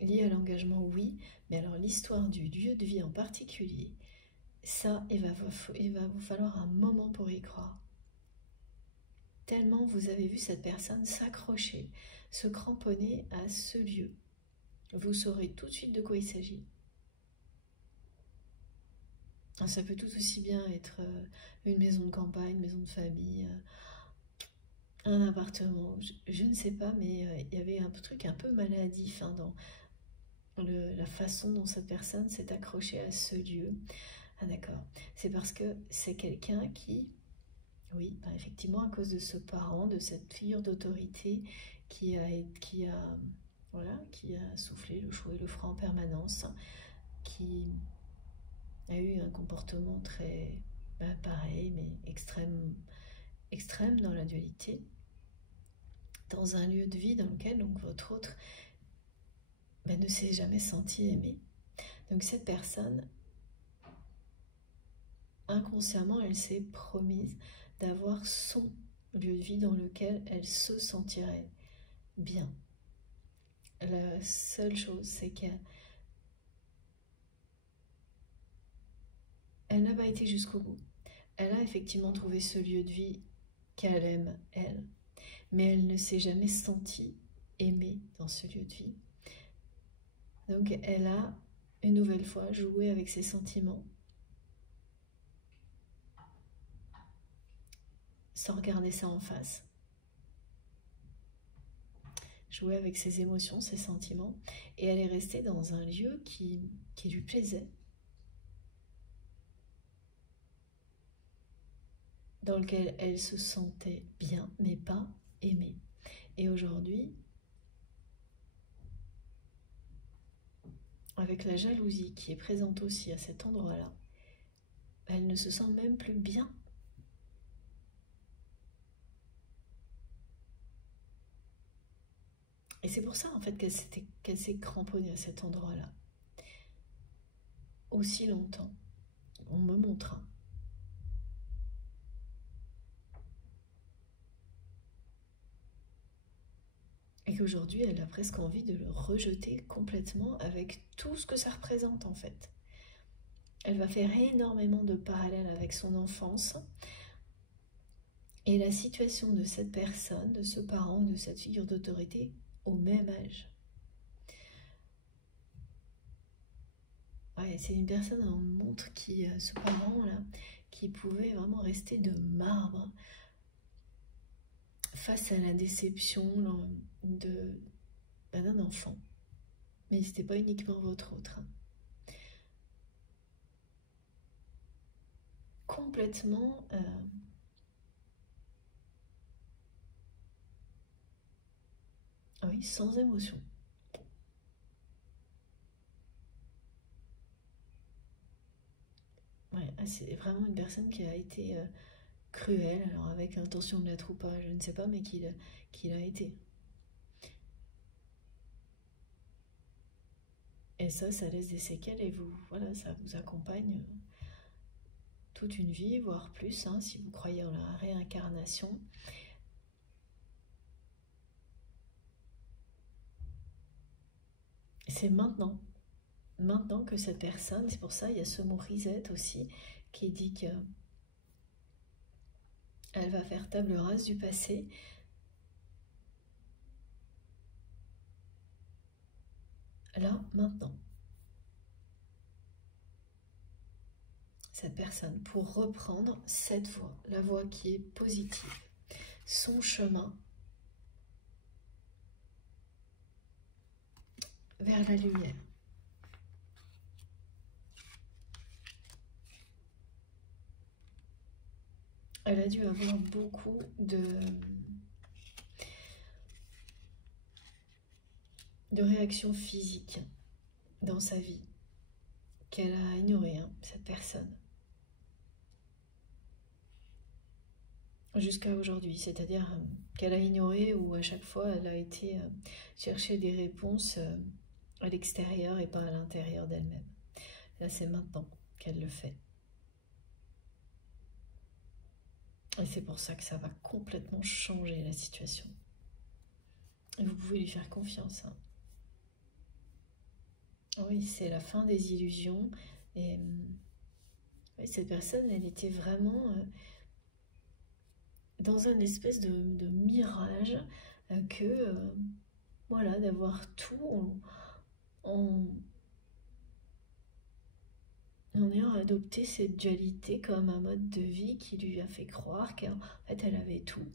lié à l'engagement, oui. Mais alors, l'histoire du lieu de vie en particulier, ça, il va vous falloir un moment pour y croire. Tellement vous avez vu cette personne s'accrocher, se cramponner à ce lieu. Vous saurez tout de suite de quoi il s'agit. Ça peut tout aussi bien être une maison de campagne, une maison de famille, un appartement, je ne sais pas, mais il y avait un truc un peu maladif dans la façon dont cette personne s'est accrochée à ce lieu. Ah d'accord, c'est parce que c'est quelqu'un qui, oui, effectivement à cause de ce parent, de cette figure d'autorité qui a soufflé le chaud et le froid en permanence, qui a eu un comportement très pareil, mais extrême dans la dualité, dans un lieu de vie dans lequel donc votre autre ne s'est jamais senti aimé. Donc cette personne, inconsciemment, elle s'est promise d'avoir son lieu de vie dans lequel elle se sentirait bien. La seule chose, c'est qu'elle n'a pas été jusqu'au bout. Elle a effectivement trouvé ce lieu de vie qu'elle aime, elle, mais elle ne s'est jamais sentie aimée dans ce lieu de vie. Donc elle a une nouvelle fois joué avec ses sentiments, sans regarder ça en face. Jouer avec ses émotions, ses sentiments, et elle est restée dans un lieu qui lui plaisait, dans lequel elle se sentait bien, mais pas aimée. Et aujourd'hui, avec la jalousie qui est présente aussi à cet endroit-là, elle ne se sent même plus bien. Et c'est pour ça en fait qu'elle s'est cramponnée à cet endroit-là. Aussi longtemps, on me montra. Et qu'aujourd'hui, elle a presque envie de le rejeter complètement avec tout ce que ça représente en fait. Elle va faire énormément de parallèles avec son enfance et la situation de cette personne, de ce parent, de cette figure d'autorité au même âge. Ouais, c'est une personne, on montre ce parent-là, qui pouvait vraiment rester de marbre face à la déception d'un enfant. Mais ce n'était pas uniquement votre autre. Complètement oui, sans émotion. Ouais, c'est vraiment une personne qui a été cruelle, alors avec l'intention de l'être ou pas, je ne sais pas, mais qu'il a été. Et ça laisse des séquelles et voilà, ça vous accompagne toute une vie, voire plus, si vous croyez en la réincarnation. C'est maintenant maintenant que cette personne, c'est pour ça il y a ce mot reset aussi, qui dit que elle va faire table rase du passé. Là, maintenant. Cette personne, pour reprendre cette voie, la voie qui est positive, son chemin vers la lumière. Elle a dû avoir beaucoup de réactions physiques dans sa vie qu'elle a ignorées, hein, cette personne. Jusqu'à aujourd'hui, c'est-à-dire qu'elle a ignoré ou à chaque fois elle a été chercher des réponses à l'extérieur et pas à l'intérieur d'elle-même. Là, c'est maintenant qu'elle le fait. Et c'est pour ça que ça va complètement changer la situation. Et vous pouvez lui faire confiance. Hein. Oui, c'est la fin des illusions. Et cette personne, elle était vraiment dans une espèce de mirage voilà, d'avoir tout en ayant adopté cette dualité comme un mode de vie qui lui a fait croire qu'en fait elle avait tout.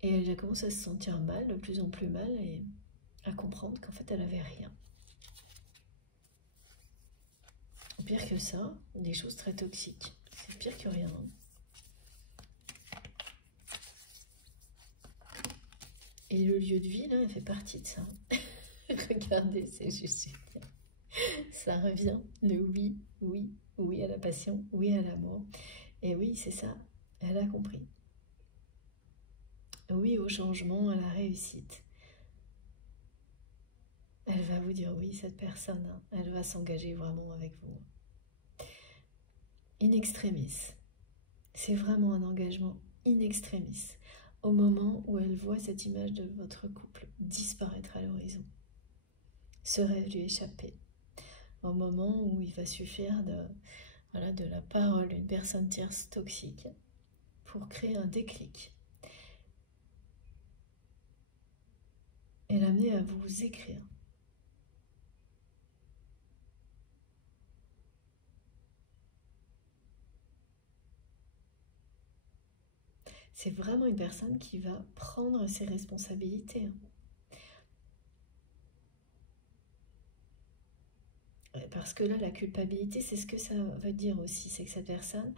Et elle a commencé à se sentir mal, de plus en plus mal, et à comprendre qu'en fait elle avait rien. Pire que ça, des choses très toxiques. C'est pire que rien. Et le lieu de vie, là, elle fait partie de ça. Regardez, c'est juste génial. Ça revient, le oui, oui, oui à la passion, oui à l'amour. Et oui, c'est ça, elle a compris. Oui au changement, à la réussite. Elle va vous dire oui, cette personne, hein, elle va s'engager vraiment avec vous. In extremis. C'est vraiment un engagement in extremis. Au moment où elle voit cette image de votre couple disparaître à l'horizon. Ce rêve lui échapper. Au moment où il va suffire de la parole d'une personne tierce toxique pour créer un déclic. Et l'amener à vous écrire. C'est vraiment une personne qui va prendre ses responsabilités. Parce que là, la culpabilité, c'est ce que ça veut dire aussi. C'est que cette personne,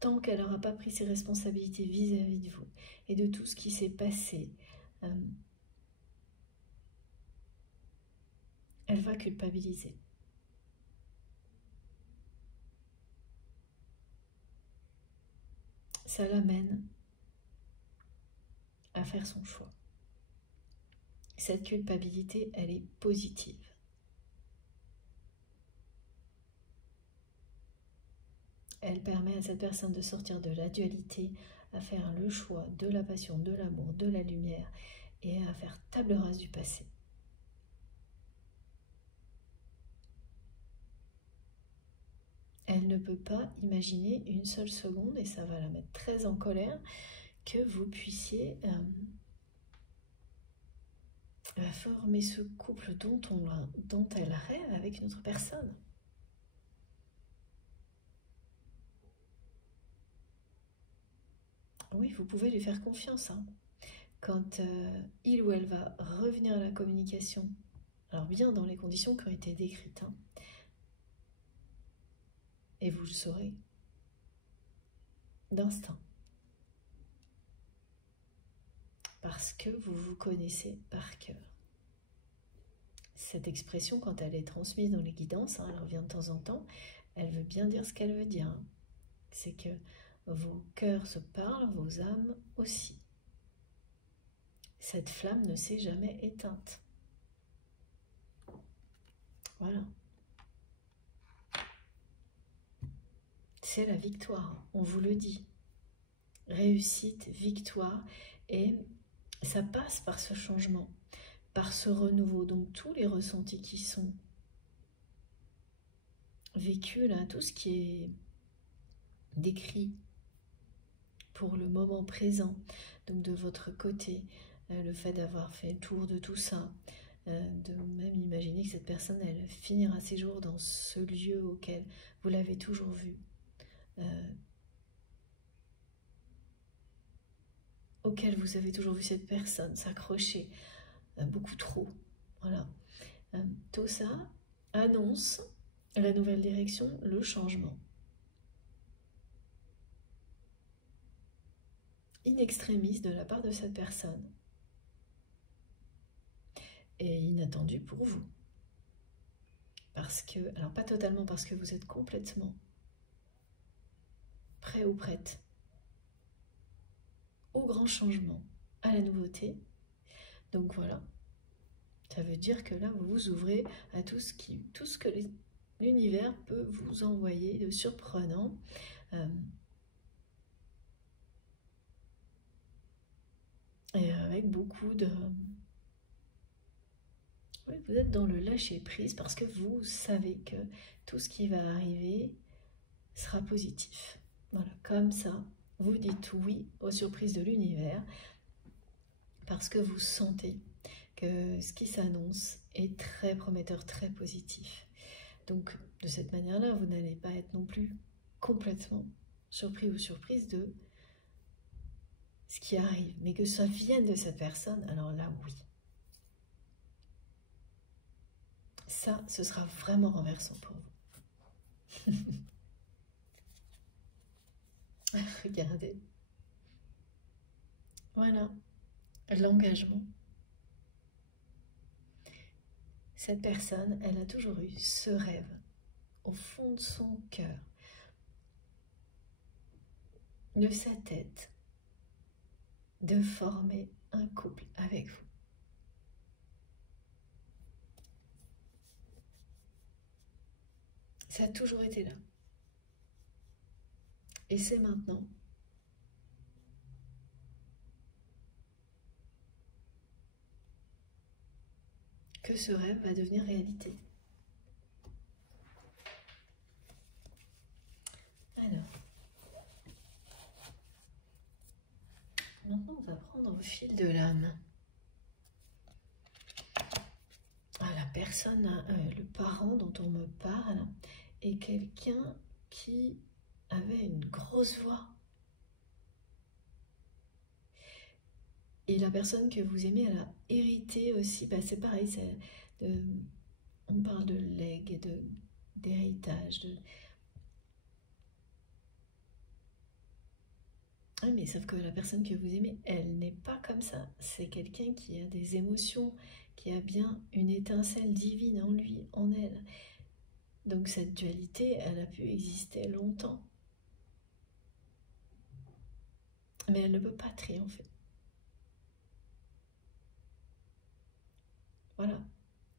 tant qu'elle n'aura pas pris ses responsabilités vis-à-vis de vous et de tout ce qui s'est passé, elle va culpabiliser. Ça l'amène à faire son choix. Cette culpabilité, elle est positive. Elle permet à cette personne de sortir de la dualité, à faire le choix de la passion, de l'amour, de la lumière et à faire table rase du passé. Elle ne peut pas imaginer une seule seconde, et ça va la mettre très en colère, que vous puissiez former ce couple dont elle rêve avec une autre personne. Oui, vous pouvez lui faire confiance. Hein. Quand il ou elle va revenir à la communication, alors bien dans les conditions qui ont été décrites, hein, et vous le saurez d'instinct. Parce que vous vous connaissez par cœur. Cette expression, quand elle est transmise dans les guidances, hein, elle revient de temps en temps, elle veut bien dire ce qu'elle veut dire. Hein. C'est que vos cœurs se parlent, vos âmes aussi. Cette flamme ne s'est jamais éteinte. Voilà. C'est la victoire, on vous le dit. Réussite, victoire, et Ça passe par ce changement, par ce renouveau. Donc tous les ressentis qui sont vécus là, tout ce qui est décrit pour le moment présent, donc de votre côté, le fait d'avoir fait le tour de tout ça, de même imaginer que cette personne, elle finira ses jours dans ce lieu auquel vous l'avez toujours vu, auquel vous avez toujours vu cette personne s'accrocher beaucoup trop. Voilà. Tout ça annonce la nouvelle direction, le changement. In extremis de la part de cette personne. Et inattendu pour vous. Parce que, alors pas totalement parce que vous êtes complètement prêt ou prête au grand changement, à la nouveauté. Donc voilà, ça veut dire que là vous vous ouvrez à tout ce que l'univers peut vous envoyer de surprenant. Et avec beaucoup de... Oui, vous êtes dans le lâcher prise parce que vous savez que tout ce qui va arriver sera positif. Voilà, comme ça, vous dites oui aux surprises de l'univers parce que vous sentez que ce qui s'annonce est très prometteur, très positif. Donc, de cette manière-là, vous n'allez pas être non plus complètement surpris ou surprise de ce qui arrive. Mais que ça vienne de cette personne, alors là, oui. Ça, ce sera vraiment renversant pour vous. Regardez. Voilà, l'engagement. Cette personne, elle a toujours eu ce rêve au fond de son cœur, de sa tête, de former un couple avec vous. Ça a toujours été là. Et c'est maintenant. Que ce rêve va devenir réalité. Alors, maintenant on va prendre au fil de l'âme. La personne, le parent dont on me parle, est quelqu'un qui avait une grosse voix. Et la personne que vous aimez, elle a hérité aussi, c'est pareil, on parle de legs, d'héritage. Oui, mais sauf que la personne que vous aimez, elle n'est pas comme ça. C'est quelqu'un qui a des émotions, qui a bien une étincelle divine en lui, en elle. Donc cette dualité, elle a pu exister longtemps. Mais elle ne peut pas triompher. Voilà,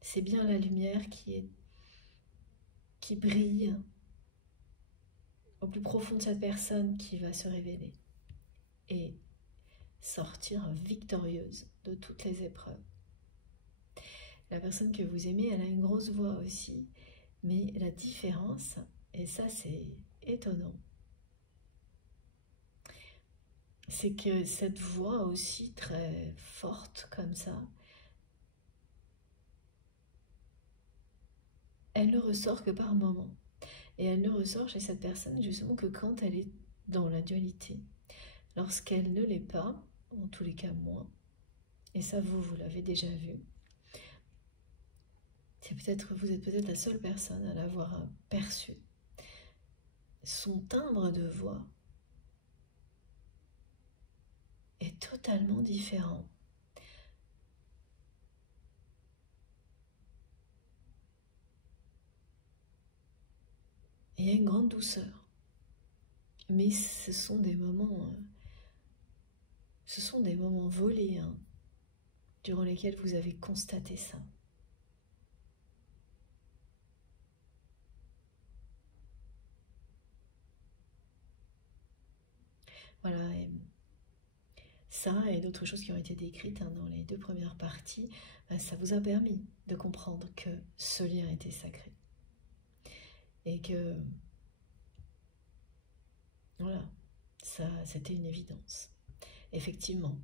c'est bien la lumière qui brille au plus profond de cette personne qui va se révéler et sortir victorieuse de toutes les épreuves. La personne que vous aimez, elle a une grosse voix aussi, mais la différence, et ça c'est étonnant, c'est que cette voix aussi très forte comme ça, elle ne ressort que par moments. Et elle ne ressort chez cette personne justement que quand elle est dans la dualité. Lorsqu'elle ne l'est pas, en tous les cas moins, et ça vous l'avez déjà vu, vous êtes peut-être la seule personne à l'avoir perçu. Son timbre de voix est totalement différent. Et il y a une grande douceur. Mais ce sont des moments volés, hein, durant lesquels vous avez constaté ça. Voilà, et ça et d'autres choses qui ont été décrites dans les 2 premières parties, ça vous a permis de comprendre que ce lien était sacré. Et que, voilà, ça, c'était une évidence. Effectivement,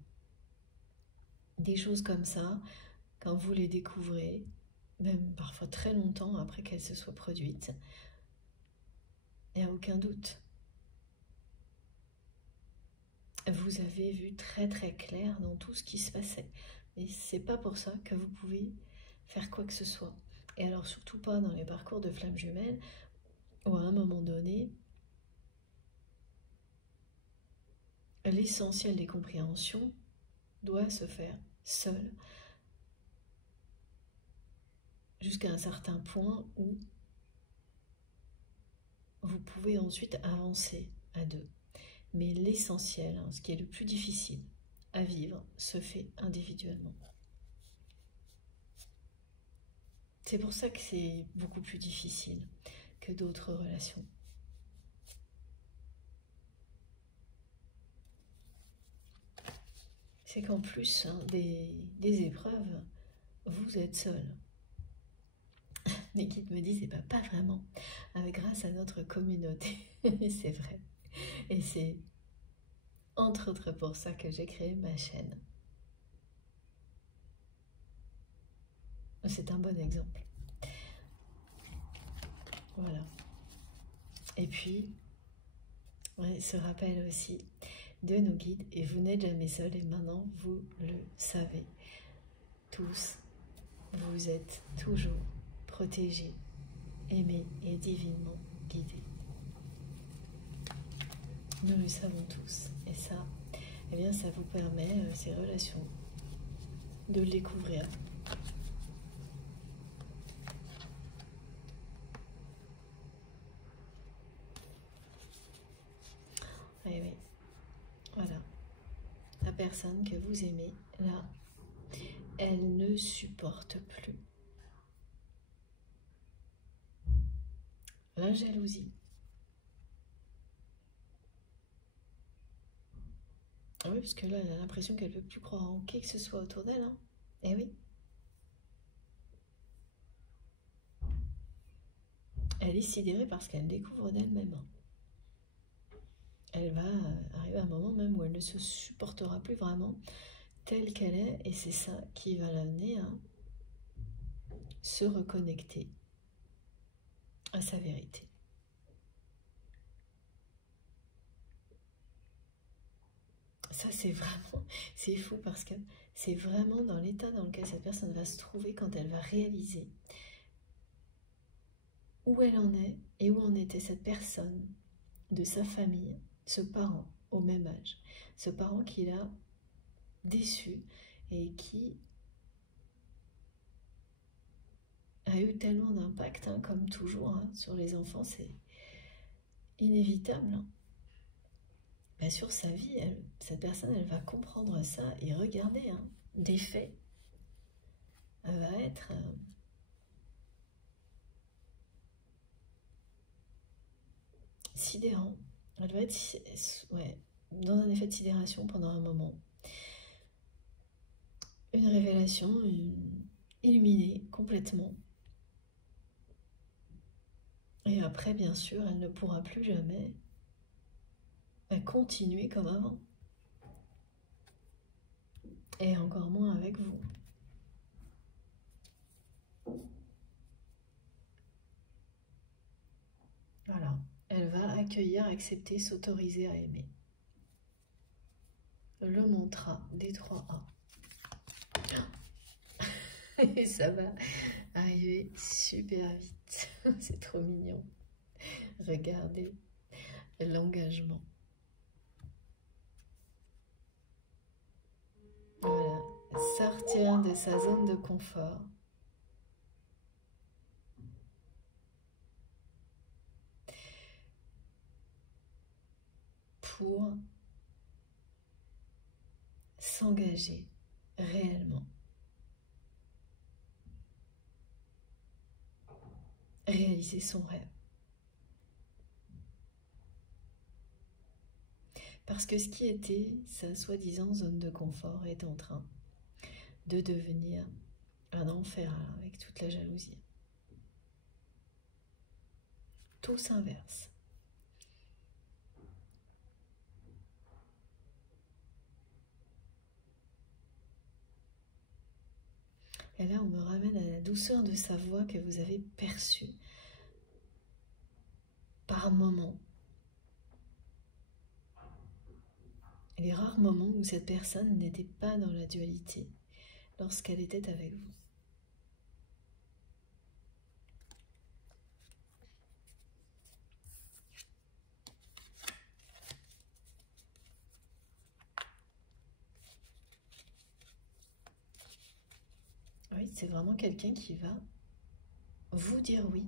des choses comme ça, quand vous les découvrez, même parfois très longtemps après qu'elles se soient produites, il n'y a aucun doute. Vous avez vu très très clair dans tout ce qui se passait. Et c'est pas pour ça que vous pouvez faire quoi que ce soit. Et alors surtout pas dans les parcours de flammes jumelles, où à un moment donné, l'essentiel des compréhensions doit se faire seul, jusqu'à un certain point où vous pouvez ensuite avancer à 2. Mais l'essentiel, ce qui est le plus difficile à vivre, se fait individuellement. C'est pour ça que c'est beaucoup plus difficile que d'autres relations. C'est qu'en plus des épreuves, vous êtes seul. Mes guides me disent, pas vraiment, grâce à notre communauté. C'est vrai. Et c'est entre autres pour ça que j'ai créé ma chaîne. C'est un bon exemple. Voilà. Et puis, ce rappel aussi de nos guides, et vous n'êtes jamais seul, et maintenant vous le savez. Tous, vous êtes toujours protégés, aimés et divinement guidés. Nous le savons tous. Et ça, eh bien, ça vous permet, ces relations, de le découvrir. Et oui, voilà. La personne que vous aimez, là, elle ne supporte plus la jalousie. Ah oui, parce que là, elle a l'impression qu'elle ne peut plus croire en qui que ce soit autour d'elle. Hein. Eh oui. Elle est sidérée parce qu'elle découvre d'elle-même. Elle va arriver à un moment même où elle ne se supportera plus vraiment telle qu'elle est, et c'est ça qui va l'amener à se reconnecter à sa vérité. Ça, c'est vraiment, c'est fou parce que c'est vraiment dans l'état dans lequel cette personne va se trouver quand elle va réaliser où elle en est et où en était cette personne de sa famille, ce parent au même âge, ce parent qui l'a déçu et qui a eu tellement d'impact, hein, comme toujours, hein, sur les enfants, c'est inévitable. Hein. Ben, sur sa vie, cette personne, elle va comprendre ça et regarder, hein, des faits. Elle va être sidérant. Elle va être dans un effet de sidération pendant un moment. Une révélation illuminée complètement. Et après, bien sûr, elle ne pourra plus jamais continuer comme avant. Et encore moins avec vous. Voilà. Elle va accueillir, accepter, s'autoriser à aimer. Le mantra des 3A. Et ça va arriver super vite. C'est trop mignon. Regardez l'engagement. Voilà. Sortir de sa zone de confort. Pour s'engager réellement. Réaliser son rêve. Parce que ce qui était sa soi-disant zone de confort est en train de devenir un enfer avec toute la jalousie. Tout s'inverse. Et là, on me ramène à la douceur de sa voix que vous avez perçue par moments. Les rares moments où cette personne n'était pas dans la dualité lorsqu'elle était avec vous. Oui, c'est vraiment quelqu'un qui va vous dire oui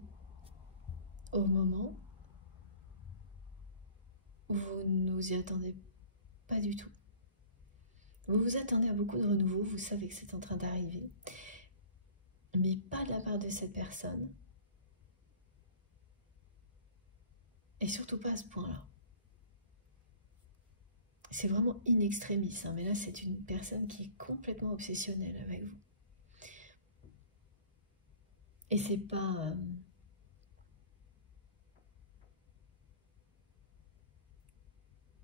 au moment où vous ne vous y attendez pas du tout. Vous vous attendez à beaucoup de renouveau, vous savez que c'est en train d'arriver, mais pas de la part de cette personne. Et surtout pas à ce point-là. C'est vraiment in extremis, hein, mais là c'est une personne qui est complètement obsessionnelle avec vous. Et c'est pas...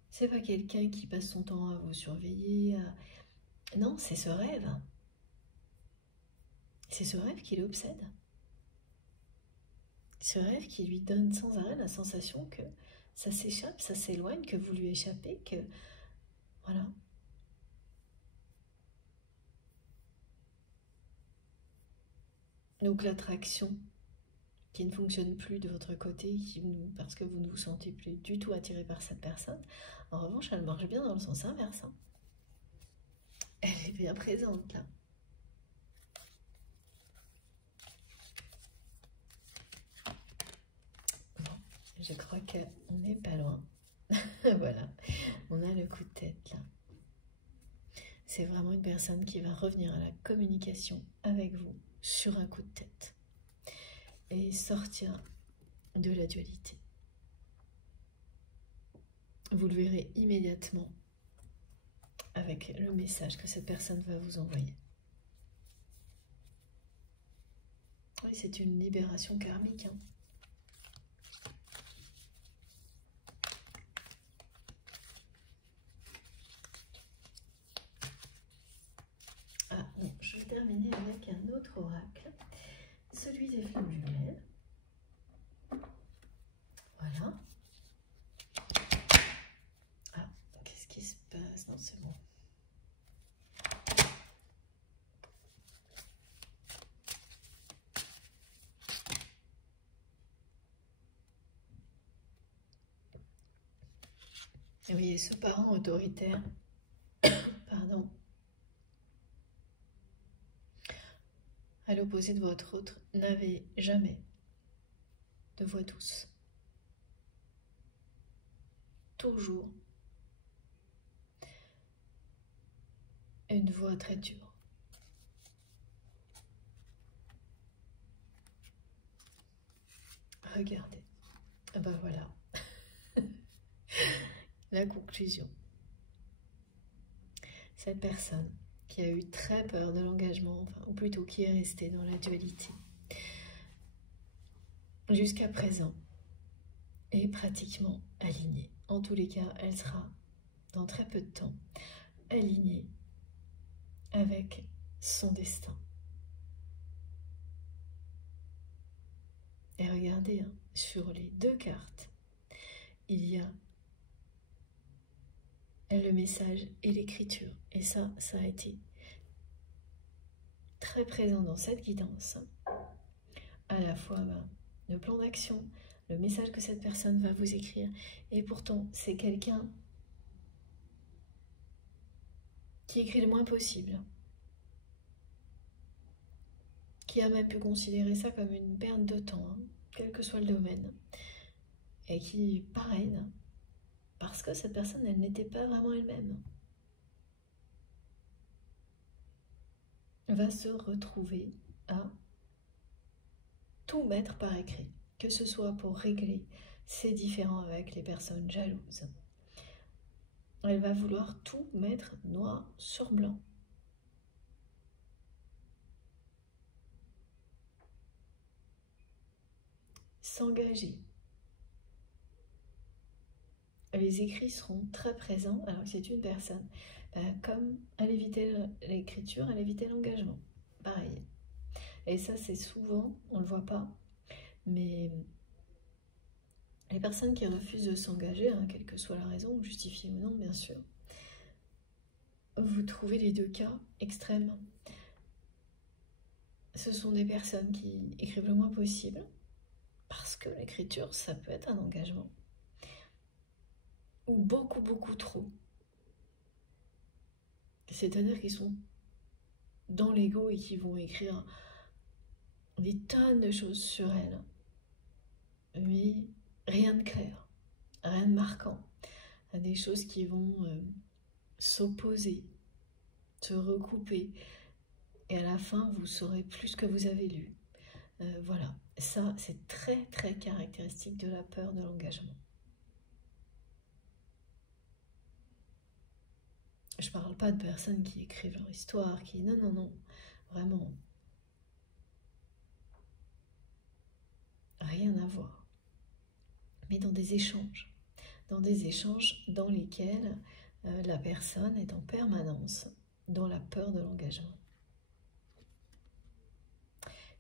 c'est pas quelqu'un qui passe son temps à vous surveiller. Non, c'est ce rêve. C'est ce rêve qui l'obsède. Ce rêve qui lui donne sans arrêt la sensation que ça s'échappe, ça s'éloigne, que vous lui échappez, que... Voilà. Donc l'attraction qui ne fonctionne plus de votre côté, parce que vous ne vous sentez plus du tout attiré par cette personne, en revanche, elle marche bien dans le sens inverse. Hein. Elle est bien présente là. Bon, je crois qu'on n'est pas loin. Voilà, on a le coup de tête là. C'est vraiment une personne qui va revenir à la communication avec vous sur un coup de tête et sortir de la dualité. Vous le verrez immédiatement avec le message que cette personne va vous envoyer. Oui, c'est une libération karmique. Hein. Ah, bon, je vais terminer avec un autre oracle, celui des flammes jumelles. Voilà. Ah, qu'est-ce qui se passe? Non, c'est bon. Et vous voyez, ce parent autoritaire, pardon, à l'opposé de votre autre, n'avait jamais de voix douce. Toujours une voix très dure. Regardez. Ah ben voilà. La conclusion. Cette personne qui a eu très peur de l'engagement, enfin, ou plutôt qui est restée dans la dualité, jusqu'à présent, est pratiquement alignée. En tous les cas, elle sera, dans très peu de temps, alignée avec son destin. Et regardez, hein, sur les deux cartes, il y a le message et l'écriture. Et ça a été très présent dans cette guidance. À la fois le plan d'action, le message que cette personne va vous écrire. Et pourtant, c'est quelqu'un qui écrit le moins possible. Qui a même pu considérer ça comme une perte de temps, hein, quel que soit le domaine. Et qui parraine, parce que cette personne, elle n'était pas vraiment elle-même. Va se retrouver à tout mettre par écrit, que ce soit pour régler ses différends avec les personnes jalouses, Elle va vouloir tout mettre noir sur blanc. S'engager. Les écrits seront très présents alors que c'est une personne. Comme elle évitait l'écriture, elle évitait l'engagement. Pareil. Et ça, c'est souvent, on ne le voit pas, mais les personnes qui refusent de s'engager, hein, quelle que soit la raison, justifiée ou non, bien sûr, vous trouvez les deux cas extrêmes. Ce sont des personnes qui écrivent le moins possible, parce que l'écriture, ça peut être un engagement. Ou beaucoup, beaucoup trop. C'est-à-dire qu'ils sont dans l'ego et qui vont écrire des tonnes de choses sur elle, mais rien de clair, rien de marquant, des choses qui vont s'opposer, se recouper, et à la fin vous saurez plus ce que vous avez lu. Voilà, ça c'est très très caractéristique de la peur de l'engagement. Je parle pas de personnes qui écrivent leur histoire, qui... Non, non, non, vraiment. Rien à voir. Mais dans des échanges dans lesquels la personne est en permanence dans la peur de l'engagement.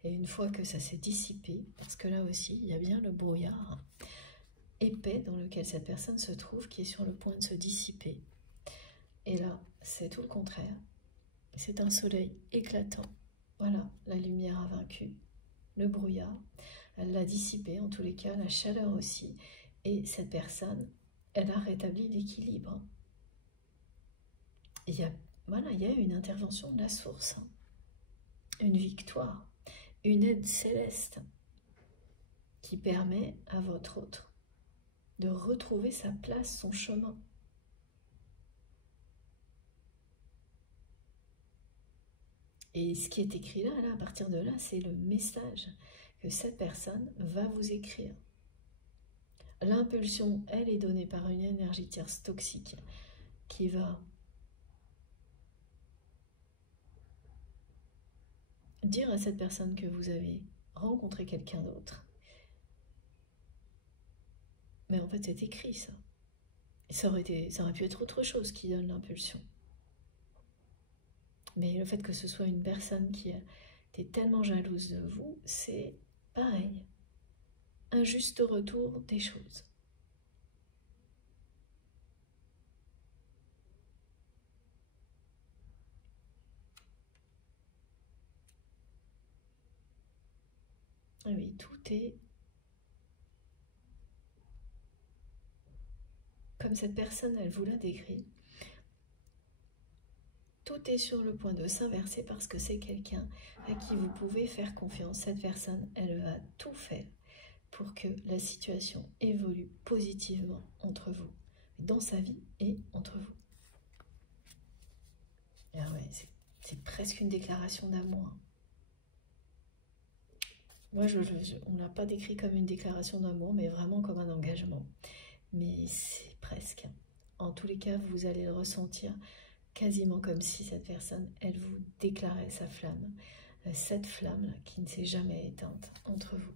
Et une fois que ça s'est dissipé, parce que là aussi, il y a bien le brouillard épais dans lequel cette personne se trouve, qui est sur le point de se dissiper. Et là, c'est tout le contraire. C'est un soleil éclatant. Voilà, la lumière a vaincu le brouillard. Elle l'a dissipé, en tous les cas, la chaleur aussi. Et cette personne, elle a rétabli l'équilibre. Voilà, il y a une intervention de la source, hein. Une victoire, une aide céleste qui permet à votre autre de retrouver sa place, son chemin. Et ce qui est écrit là, à partir de là, c'est le message que cette personne va vous écrire. L'impulsion, elle, est donnée par une énergie tierce toxique qui va dire à cette personne que vous avez rencontré quelqu'un d'autre. Mais en fait, c'est écrit, ça. Et ça aurait pu être autre chose qui donne l'impulsion. Mais le fait que ce soit une personne qui était tellement jalouse de vous, c'est pareil. Un juste retour des choses. Oui, tout est comme cette personne, elle vous l'a décrit. Tout est sur le point de s'inverser parce que c'est quelqu'un à qui vous pouvez faire confiance. Cette personne, elle va tout faire pour que la situation évolue positivement entre vous, dans sa vie et entre vous. Ah ouais, c'est presque une déclaration d'amour. Moi, on ne l'a pas décrit comme une déclaration d'amour, mais vraiment comme un engagement. Mais c'est presque. En tous les cas, vous allez le ressentir quasiment comme si cette personne, elle vous déclarait sa flamme. Cette flamme qui ne s'est jamais éteinte entre vous.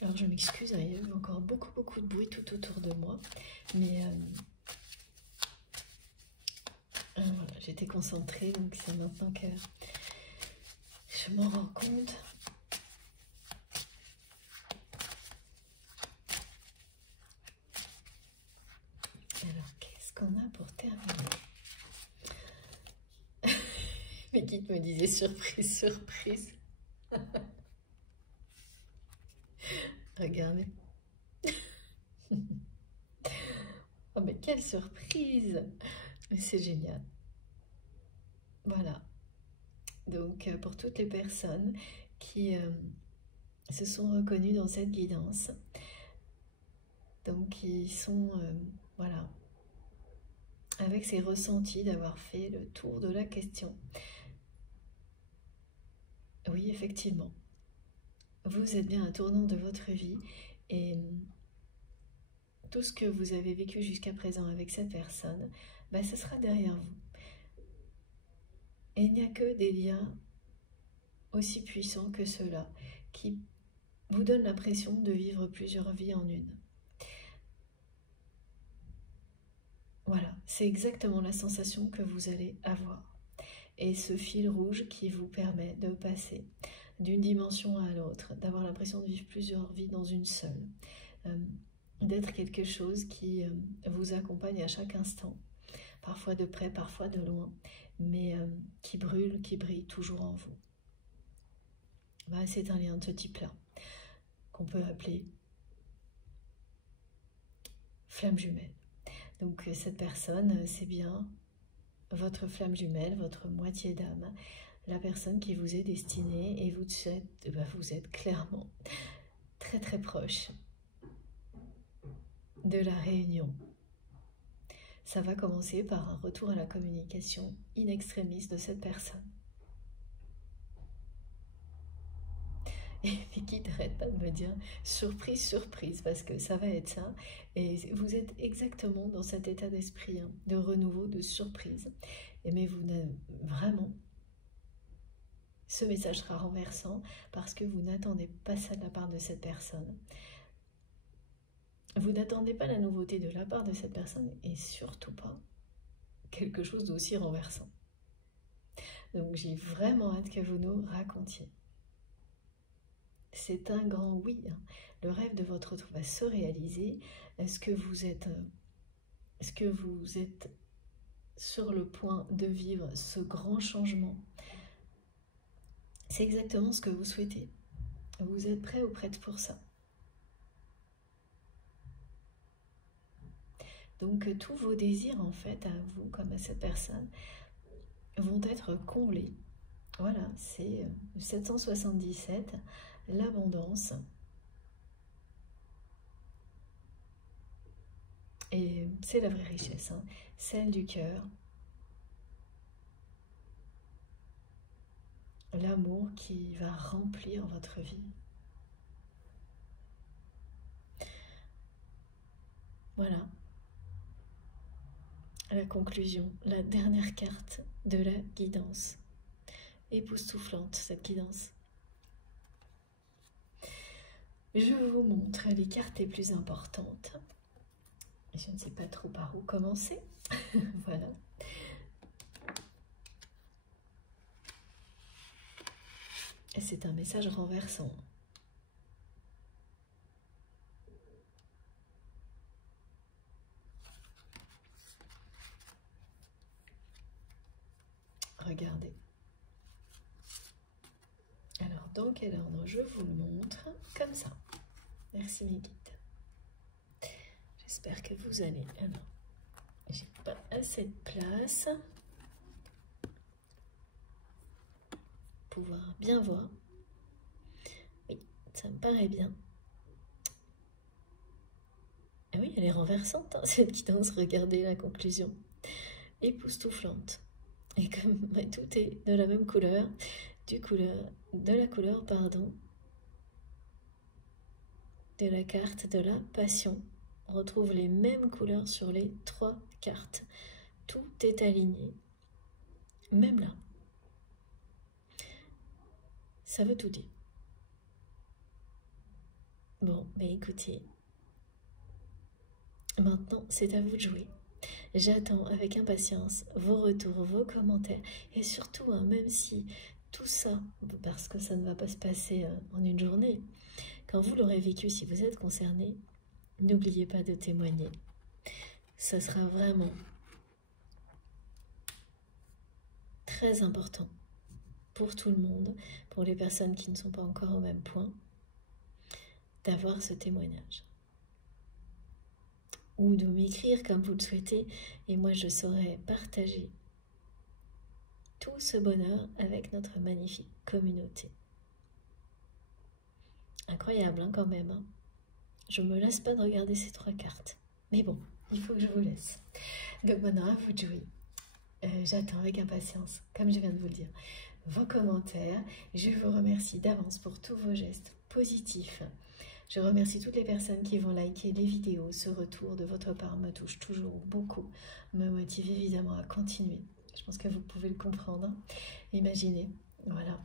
Alors je m'excuse, il y a eu encore beaucoup de bruit tout autour de moi, mais voilà, j'étais concentrée, donc c'est maintenant que je m'en rends compte. Alors qu'est-ce qu'on a pour terminer? Mais qui me disait surprise, surprise. Regardez. Oh mais quelle surprise! Mais c'est génial. Voilà. Donc pour toutes les personnes qui se sont reconnues dans cette guidance, Donc ils sont, voilà, avec ces ressentis d'avoir fait le tour de la question. Oui, effectivement, vous êtes bien à un tournant de votre vie et tout ce que vous avez vécu jusqu'à présent avec cette personne, ben, ce sera derrière vous. Et il n'y a que des liens aussi puissants que ceux-là qui vous donnent l'impression de vivre plusieurs vies en une. Voilà, c'est exactement la sensation que vous allez avoir. Et ce fil rouge qui vous permet de passer d'une dimension à l'autre, d'avoir l'impression de vivre plusieurs vies dans une seule, d'être quelque chose qui vous accompagne à chaque instant, parfois de près, parfois de loin, mais qui brûle, qui brille toujours en vous. Ben, c'est un lien de ce type-là, qu'on peut appeler flamme jumelle. Donc cette personne, c'est bien votre flamme jumelle, votre moitié d'âme, la personne qui vous est destinée, et vous êtes clairement très très proche de la réunion. Ça va commencer par un retour à la communication in extremis de cette personne. Et Vicky n'arrête pas de me dire surprise, surprise, parce que ça va être ça. Et vous êtes exactement dans cet état d'esprit, hein, de renouveau, de surprise. Mais vous n'avez vraiment... Ce message sera renversant parce que vous n'attendez pas ça de la part de cette personne. Vous n'attendez pas la nouveauté de la part de cette personne et surtout pas quelque chose d'aussi renversant. Donc j'ai vraiment hâte que vous nous racontiez. C'est un grand oui. Hein. Le rêve de votre autre va se réaliser. Est-ce que vous êtes sur le point de vivre ce grand changement? C'est exactement ce que vous souhaitez. Vous êtes prêt ou prête pour ça? Donc tous vos désirs, en fait, à vous comme à cette personne, vont être comblés. Voilà, c'est 777, l'abondance. Et c'est la vraie richesse, hein, celle du cœur. L'amour qui va remplir votre vie. Voilà. La conclusion, la dernière carte de la guidance. Époustouflante, cette guidance. Je vous montre les cartes les plus importantes. Je ne sais pas trop par où commencer. Voilà. Et c'est un message renversant. Regardez. Alors, dans quel ordre je vous le montre? Comme ça. Merci mes guides. J'espère que vous allez... Alors, j'ai pas assez de place. Pouvoir bien voir. Oui, ça me paraît bien. Ah oui, elle est renversante, hein, cette guidance. Regardez la conclusion. Époustouflante. Et comme tout est de la même couleur, de la couleur de la carte de la passion. On retrouve les mêmes couleurs sur les 3 cartes. Tout est aligné. Même là. Ça veut tout dire. Bon, mais écoutez. Maintenant, c'est à vous de jouer. J'attends avec impatience vos retours, vos commentaires. Et surtout, hein, même si tout ça, parce que ça ne va pas se passer en une journée, quand vous l'aurez vécu, si vous êtes concerné, n'oubliez pas de témoigner. Ça sera vraiment très important pour tout le monde, pour les personnes qui ne sont pas encore au même point, d'avoir ce témoignage. Ou de m'écrire comme vous le souhaitez, et moi je saurai partager tout ce bonheur avec notre magnifique communauté. Incroyable hein, quand même. Hein. Je ne me lasse pas de regarder ces 3 cartes. Mais bon, il faut que je vous laisse. Donc maintenant, à vous de jouer. J'attends avec impatience, comme je viens de vous le dire, vos commentaires. Je vous remercie d'avance pour tous vos gestes positifs. Je remercie toutes les personnes qui vont liker les vidéos. Ce retour de votre part me touche toujours beaucoup, me motive évidemment à continuer. Je pense que vous pouvez le comprendre. Imaginez, voilà.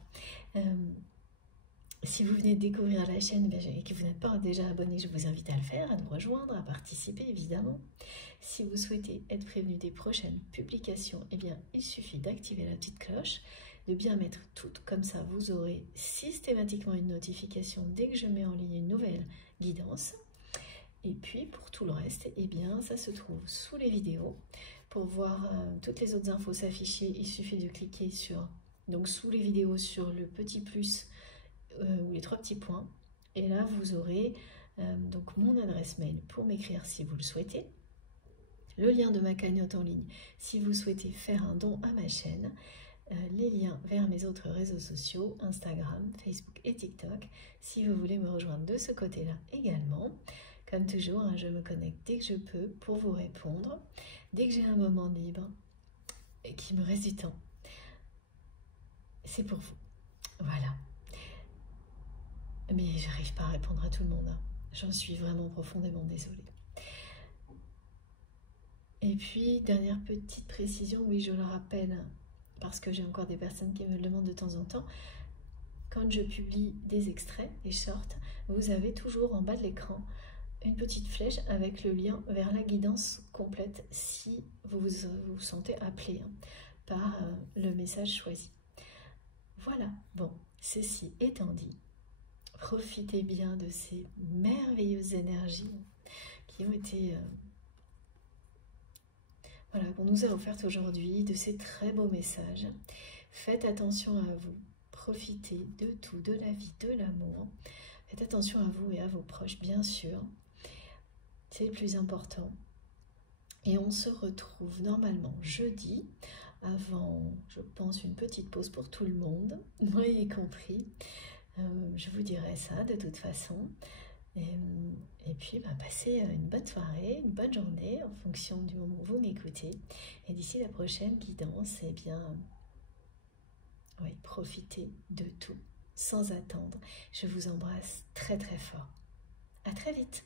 Si vous venez de découvrir la chaîne et que vous n'êtes pas déjà abonné, je vous invite à le faire, à nous rejoindre, à participer évidemment. Si vous souhaitez être prévenu des prochaines publications, eh bien, il suffit d'activer la petite cloche, de bien mettre toutes, comme ça vous aurez systématiquement une notification dès que je mets en ligne une nouvelle guidance. Et puis pour tout le reste, eh bien, ça se trouve sous les vidéos. Pour voir toutes les autres infos s'afficher, il suffit de cliquer donc sous les vidéos sur le petit plus ou les 3 petits points, et là vous aurez donc mon adresse mail pour m'écrire si vous le souhaitez, le lien de ma cagnotte en ligne si vous souhaitez faire un don à ma chaîne, les liens vers mes autres réseaux sociaux, Instagram, Facebook et TikTok, si vous voulez me rejoindre de ce côté-là également. Comme toujours, hein, je me connecte dès que je peux pour vous répondre, dès que j'ai un moment libre et qu'il me reste du temps. C'est pour vous. Voilà. Mais j'arrive pas à répondre à tout le monde. Hein. J'en suis vraiment profondément désolée. Et puis, dernière petite précision, oui, je le rappelle, parce que j'ai encore des personnes qui me le demandent de temps en temps, quand je publie des extraits, des shorts, vous avez toujours en bas de l'écran une petite flèche avec le lien vers la guidance complète si vous vous sentez appelé par le message choisi. Voilà, bon, ceci étant dit, profitez bien de ces merveilleuses énergies qui ont été... voilà, qu'on nous a offertes aujourd'hui, de ces très beaux messages. Faites attention à vous, profitez de tout, de la vie, de l'amour. Faites attention à vous et à vos proches, bien sûr. C'est le plus important. Et on se retrouve normalement jeudi, avant, je pense, une petite pause pour tout le monde, moi y compris. Je vous dirai ça de toute façon. Et puis, passez une bonne soirée, une bonne journée en fonction du moment où vous m'écoutez. Et d'ici la prochaine guidance, eh bien, oui, profitez de tout, sans attendre. Je vous embrasse très très fort. À très vite.